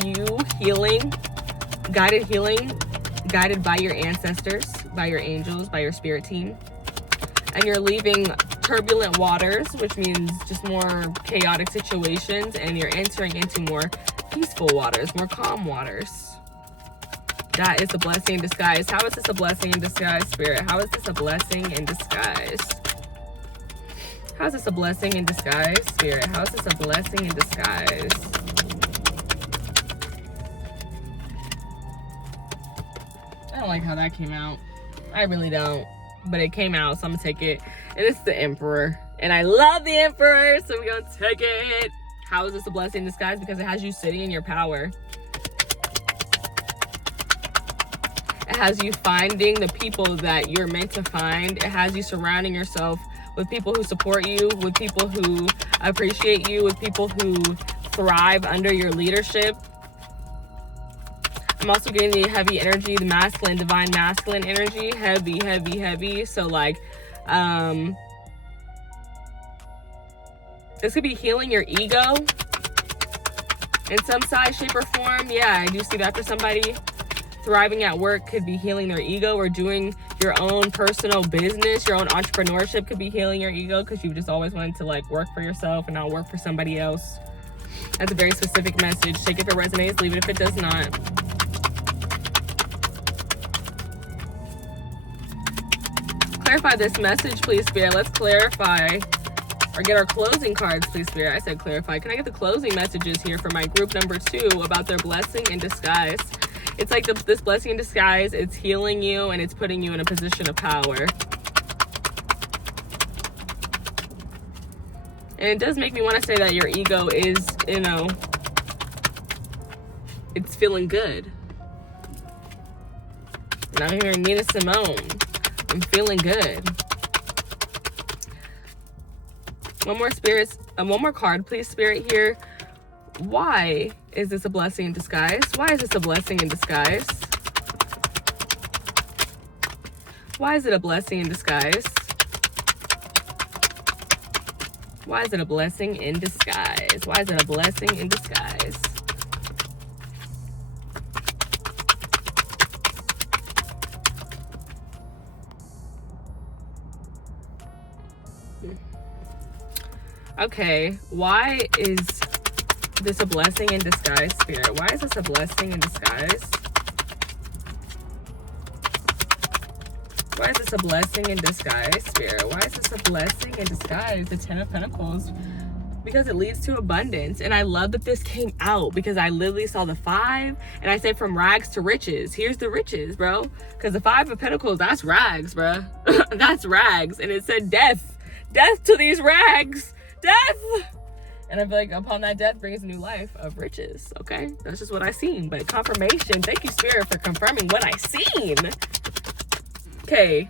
you healing, guided by your ancestors, by your angels, by your spirit team. And you're leaving turbulent waters, which means just more chaotic situations, and you're entering into more peaceful waters, more calm waters. That is a blessing in disguise. How is this a blessing in disguise, Spirit? How is this a blessing in disguise? How is this a blessing in disguise, Spirit? How is this a blessing in disguise? I don't like how that came out. I really don't. But it came out, so I'm gonna take it. And it's the Emperor. And I love the Emperor, so we're gonna take it. How is this a blessing in disguise? Because it has you sitting in your power. It has you finding the people that you're meant to find. It has you surrounding yourself with people who support you, with people who appreciate you, with people who thrive under your leadership. I'm also getting the heavy energy, the masculine, divine masculine energy. Heavy, heavy, heavy. So like, this could be healing your ego in some size, shape, or form. Yeah, I do see that for somebody. Thriving at work could be healing their ego, or doing your own personal business, your own entrepreneurship could be healing your ego because you've just always wanted to like work for yourself and not work for somebody else. That's a very specific message. Take it if it resonates, leave it if it does not. Clarify this message, please, Spirit. Let's clarify or get our closing cards, please, Spirit. I said clarify. Can I get the closing messages here for my group number 2 about their blessing in disguise? It's like this blessing in disguise. It's healing you and it's putting you in a position of power. And it does make me want to say that your ego is, you know, it's feeling good. And I'm hearing Nina Simone. I'm feeling good. One more card, please, Spirit, here. Why is this a blessing in disguise? Why is this a blessing in disguise? Why is it a blessing in disguise? Why is it a blessing in disguise? Why is it a blessing in disguise? Okay, why is this a blessing in disguise, Spirit? Why is this a blessing in disguise? Why is this a blessing in disguise, Spirit? Why is this a blessing in disguise? The 10 of Pentacles. Because it leads to abundance. And I love that this came out because I literally saw the 5 and I said from rags to riches. Here's the riches, bro. Because the 5 of Pentacles, that's rags, bro. That's rags. And it said death. Death to these rags. Death. And I feel like upon that death brings a new life of riches. Okay, that's just what I seen. But confirmation. Thank you, Spirit, for confirming what I seen. Okay.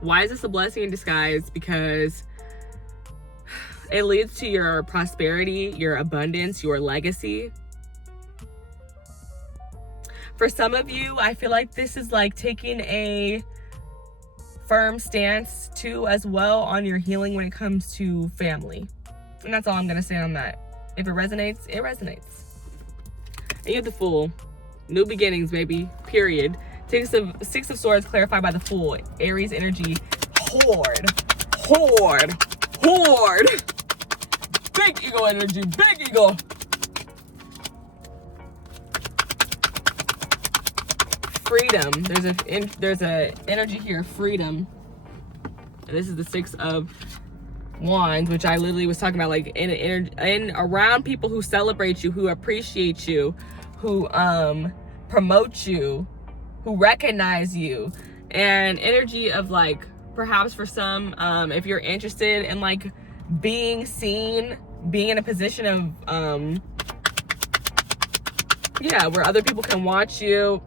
Why is this a blessing in disguise? Because it leads to your prosperity, your abundance, your legacy. For some of you, I feel like this is like taking a firm stance too as well on your healing when it comes to family. And that's all I'm gonna say on that. If it resonates, it resonates. And you have the Fool. New beginnings, baby. Period. Six of Swords clarified by the Fool. Aries energy. Hoard. Big ego energy. Big ego. freedom. There's a energy here of freedom. And this is the Six of Wands, which I literally was talking about, like in around people who celebrate you, who appreciate you, who promote you, who recognize you. And energy of like, perhaps for some, if you're interested in like being seen, being in a position of where other people can watch you.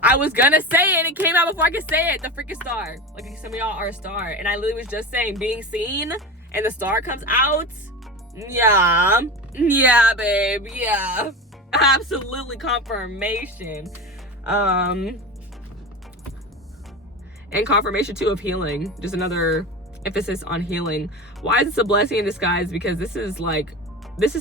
I was gonna say it, it came out before I could say it. The freaking star. Like, some of y'all are a star, and I literally was just saying being seen, and the star comes out. Yeah, babe, yeah, absolutely confirmation. And confirmation too of healing. Just another emphasis on healing. Why is this a blessing in disguise? Because this is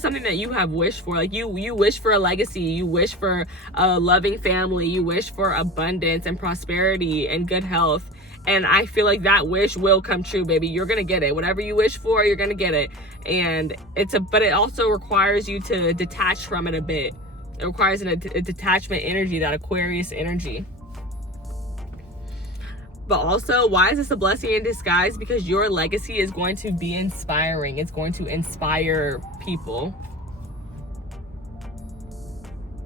something that you have wished for. Like, you wish for a legacy, you wish for a loving family, you wish for abundance and prosperity and good health. And I feel like that wish will come true, baby. You're gonna get it. Whatever you wish for, you're gonna get it. And but it also requires you to detach from it a bit. It requires a detachment energy, that Aquarius energy. But also, why is this a blessing in disguise? Because your legacy is going to be inspiring. It's going to inspire people.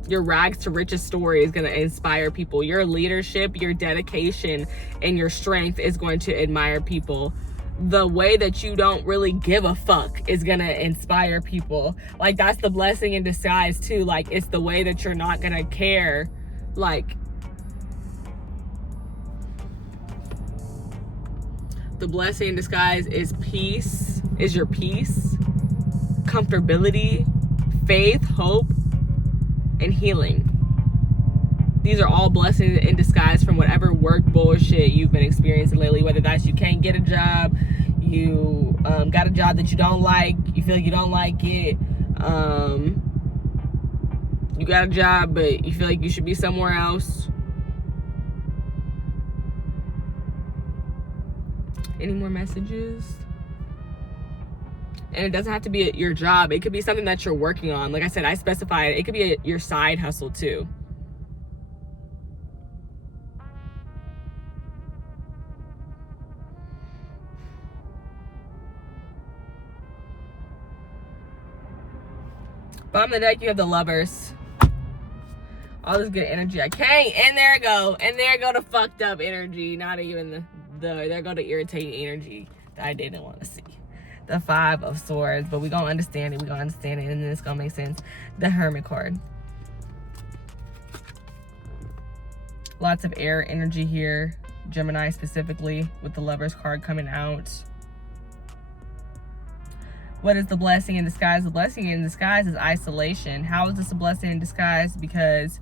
Your rags to riches story is going to inspire people. Your leadership, your dedication, and your strength is going to admire people. The way that you don't really give a fuck is going to inspire people. Like, that's the blessing in disguise too. Like, it's the way that you're not going to care. Like, the blessing in disguise is peace, is your peace, comfortability, faith, hope, and healing. These are all blessings in disguise from whatever work bullshit you've been experiencing lately, whether that's you can't get a job, you got a job that you don't like, you feel like you don't like it, you got a job but you feel like you should be somewhere else. Any more messages? And it doesn't have to be at your job. It could be something that you're working on. Like I said, I specified it could be your side hustle too. Bottom of the deck, you have the Lovers. All this good energy. I can't. And there it go. And there go the fucked up energy. Not even there go the irritating energy that I didn't want to see. The Five of Swords. But we're going to understand it. We're going to understand it. And then it's going to make sense. The Hermit card. Lots of air energy here. Gemini specifically, with the Lovers card coming out. What is the blessing in disguise? The blessing in disguise is isolation. How is this a blessing in disguise? Because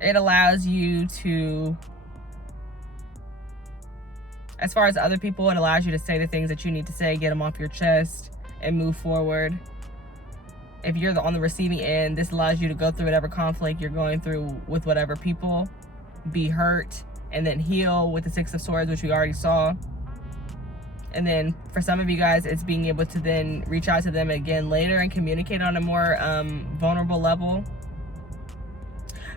it allows you to, as far as other people, it allows you to say the things that you need to say, get them off your chest, and move forward. If you're on the receiving end, this allows you to go through whatever conflict you're going through with whatever people, be hurt, and then heal with the Six of Swords, which we already saw. And then for some of you guys, it's being able to then reach out to them again later and communicate on a more vulnerable level.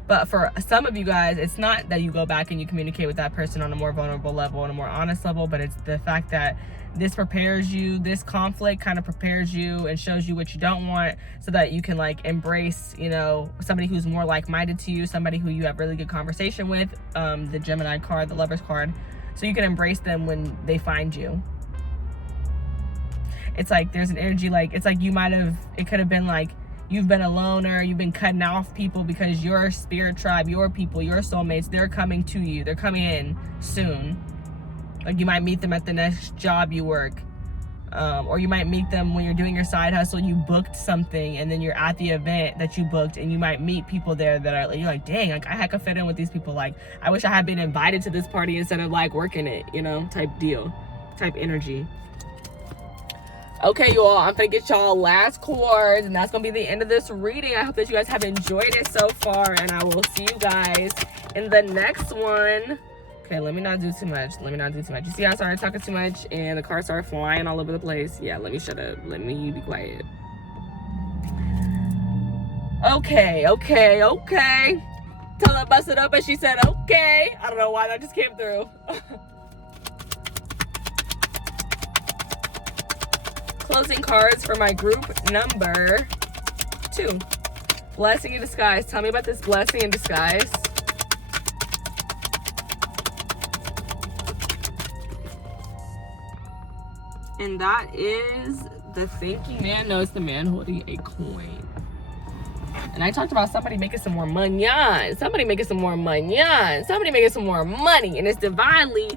But for some of you guys, it's not that you go back and you communicate with that person on a more vulnerable level, on a more honest level, but it's the fact that this prepares you, this conflict kind of prepares you and shows you what you don't want, so that you can like embrace, you know, somebody who's more like-minded to you, somebody who you have really good conversation with, the Gemini card, the Lovers card, so you can embrace them when they find you. It's like there's an energy, like it's like you might have, it could have been like you've been a loner, you've been cutting off people because your spirit tribe, your people, your soulmates, they're coming to you, they're coming in soon. Like you might meet them at the next job you work, or you might meet them when you're doing your side hustle. You booked something and then you're at the event that you booked, and you might meet people there that are, you're like, dang, like I heck of fit in with these people. Like I wish I had been invited to this party instead of like working it, you know, type deal, type energy. Okay, you all, I'm gonna get y'all last cards, and that's gonna be the end of this reading. I hope that you guys have enjoyed it so far, and I will see you guys in the next one. Okay, let me not do too much. Let me not do too much. You see how I started talking too much and the cards started flying all over the place? Yeah, let me shut up. Let me be quiet. Okay. Tell her bust it open. She said, okay. I don't know why that just came through. Closing cards for my group number 2. Blessing in disguise. Tell me about this blessing in disguise. And that is the thinking man. No, it's the man holding a coin. And I talked about somebody making some more money. Somebody making some more money. Somebody making some more money. And it's divinely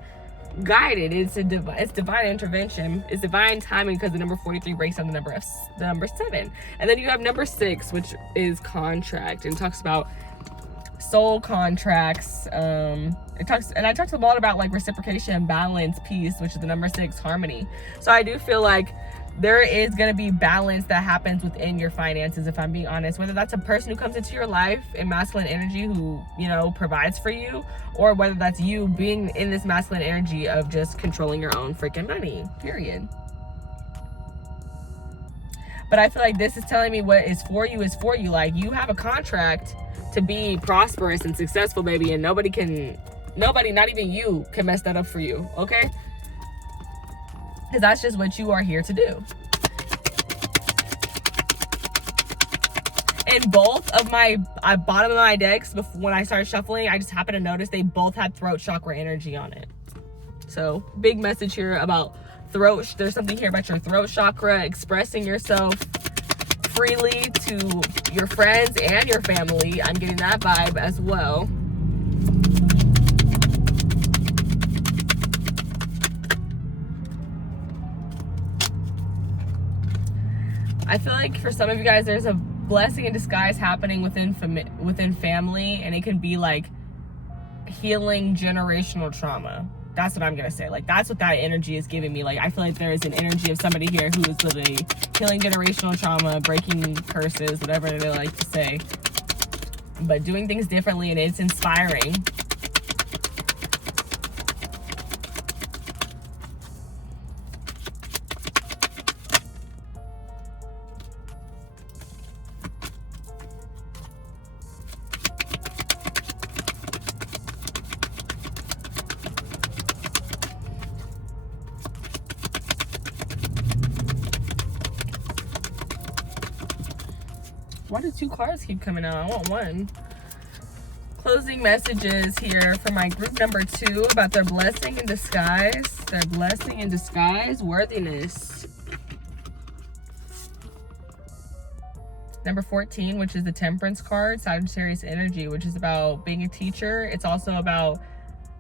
guided. It's divine intervention. It's divine timing, because the number 43 breaks down the number 7. And then you have number 6, which is contract, and talks about soul contracts. I talked a lot about like reciprocation, balance, peace, which is the number 6, harmony. So I do feel like there is going to be balance that happens within your finances, if I'm being honest, whether that's a person who comes into your life in masculine energy who, you know, provides for you, or whether that's you being in this masculine energy of just controlling your own freaking money, period. But I feel like this is telling me what is for you is for you. Like, you have a contract to be prosperous and successful, baby, and nobody, not even you, can mess that up for you, okay? Because that's just what you are here to do. And both of my bottom of my decks, when I started shuffling, I just happened to notice they both had throat chakra energy on it. So big message here about throat. There's something here about your throat chakra, expressing yourself freely to your friends and your family. I'm getting that vibe as well. I feel like for some of you guys, there's a blessing in disguise happening within family, and it can be like healing generational trauma. That's what I'm gonna say. Like, that's what that energy is giving me. Like, I feel like there is an energy of somebody here who is literally healing generational trauma, breaking curses, whatever they like to say, but doing things differently, and it's inspiring. Why do 2 cards keep coming out? I want 1. Closing messages here for my group number 2 about their blessing in disguise. Their blessing in disguise, worthiness. Number 14, which is the Temperance card, Sagittarius energy, which is about being a teacher. It's also about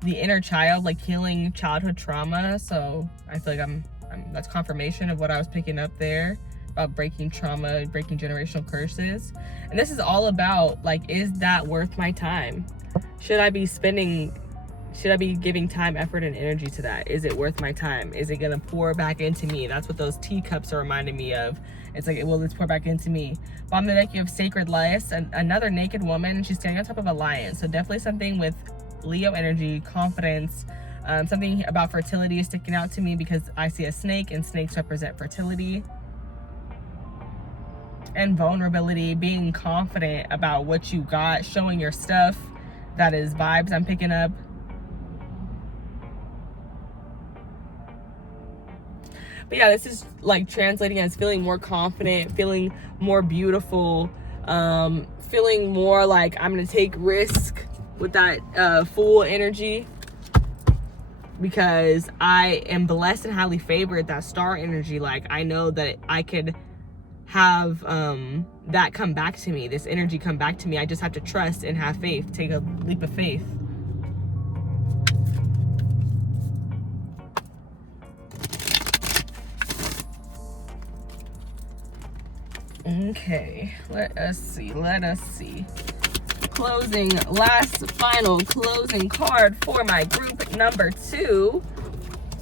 the inner child, like healing childhood trauma. So I feel like that's confirmation of what I was picking up there, about breaking trauma, breaking generational curses. And this is all about, like, is that worth my time? Should I be giving time, effort, and energy to that? Is it worth my time? Is it gonna pour back into me? That's what those teacups are reminding me of. It's like, well, let's pour back into me. Bottom of the deck, you have Sacred Lice, and another naked woman, and she's standing on top of a lion. So definitely something with Leo energy, confidence. Something about fertility is sticking out to me because I see a snake, and snakes represent fertility. And vulnerability, being confident about what you got, showing your stuff. That is vibes I'm picking up. But yeah, this is like translating as feeling more confident, feeling more beautiful, feeling more like I'm gonna take risk with that Fool energy, because I am blessed and highly favored. That Star energy, like, I know that I could have that come back to me, this energy come back to me. I just have to trust and have faith, take a leap of faith. Okay, let us see. Final closing card for my group number 2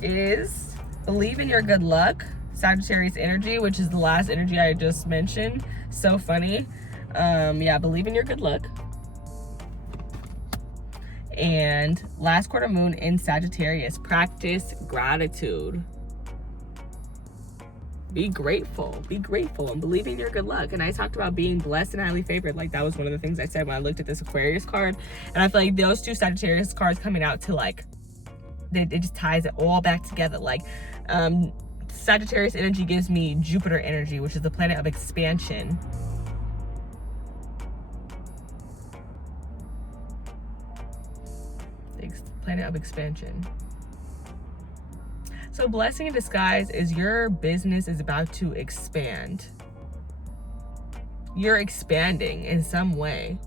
is Believe in Your Good Luck, Sagittarius energy, which is the last energy I just mentioned. So funny. Yeah, believe in your good luck. And last quarter moon in Sagittarius, practice gratitude. Be grateful. Be grateful and believe in your good luck. And I talked about being blessed and highly favored. Like, that was one of the things I said when I looked at this Aquarius card. And I feel like those two Sagittarius cards coming out to, like, it just ties it all back together. Like, Sagittarius energy gives me Jupiter energy, which is the planet of expansion. Planet of expansion. So blessing in disguise is your business is about to expand. You're expanding in some way.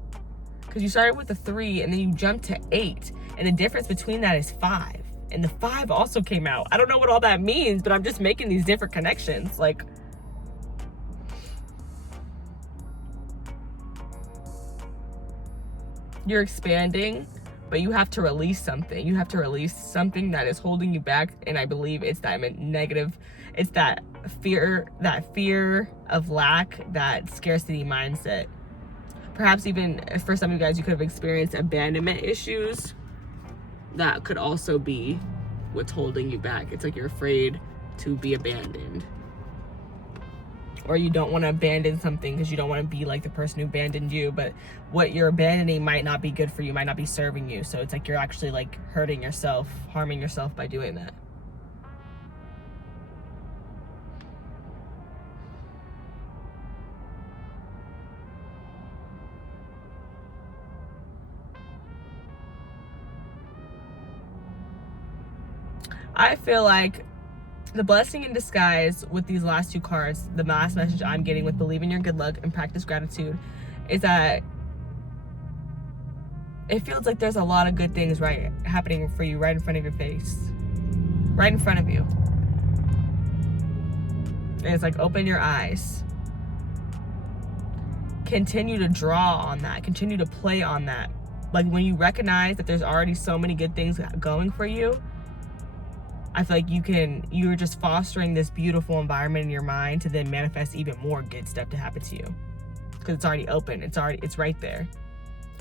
Because you started with a 3 and then you jumped to 8. And the difference between that is 5. And the 5 also came out. I don't know what all that means, but I'm just making these different connections. Like, you're expanding, but you have to release something. You have to release something that is holding you back. And I believe it's that negative, it's that fear of lack, that scarcity mindset. Perhaps even for some of you guys, you could have experienced abandonment issues. That could also be what's holding you back. It's like you're afraid to be abandoned. Or you don't want to abandon something because you don't want to be like the person who abandoned you, but what you're abandoning might not be good for you, might not be serving you. So it's like you're actually like hurting yourself, harming yourself by doing that. I feel like the blessing in disguise with these last two cards, the last message I'm getting with believe in your good luck and practice gratitude, is that it feels like there's a lot of good things happening for you right in front of your face. Right in front of you. And it's like, open your eyes. Continue to draw on that. Continue to play on that. Like, when you recognize that there's already so many good things going for you, I feel like you're just fostering this beautiful environment in your mind to then manifest even more good stuff to happen to you. Because it's already open, it's right there.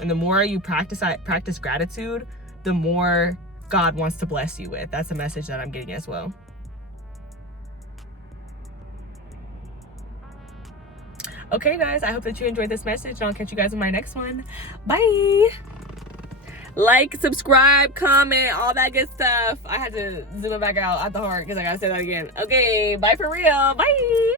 And the more you practice gratitude, the more God wants to bless you with. That's a message that I'm getting as well. Okay, guys, I hope that you enjoyed this message, and I'll catch you guys in my next one. Bye. Like, subscribe, comment, all that good stuff. I had to zoom it back out at the heart because I gotta say that again. Okay, bye for real. Bye.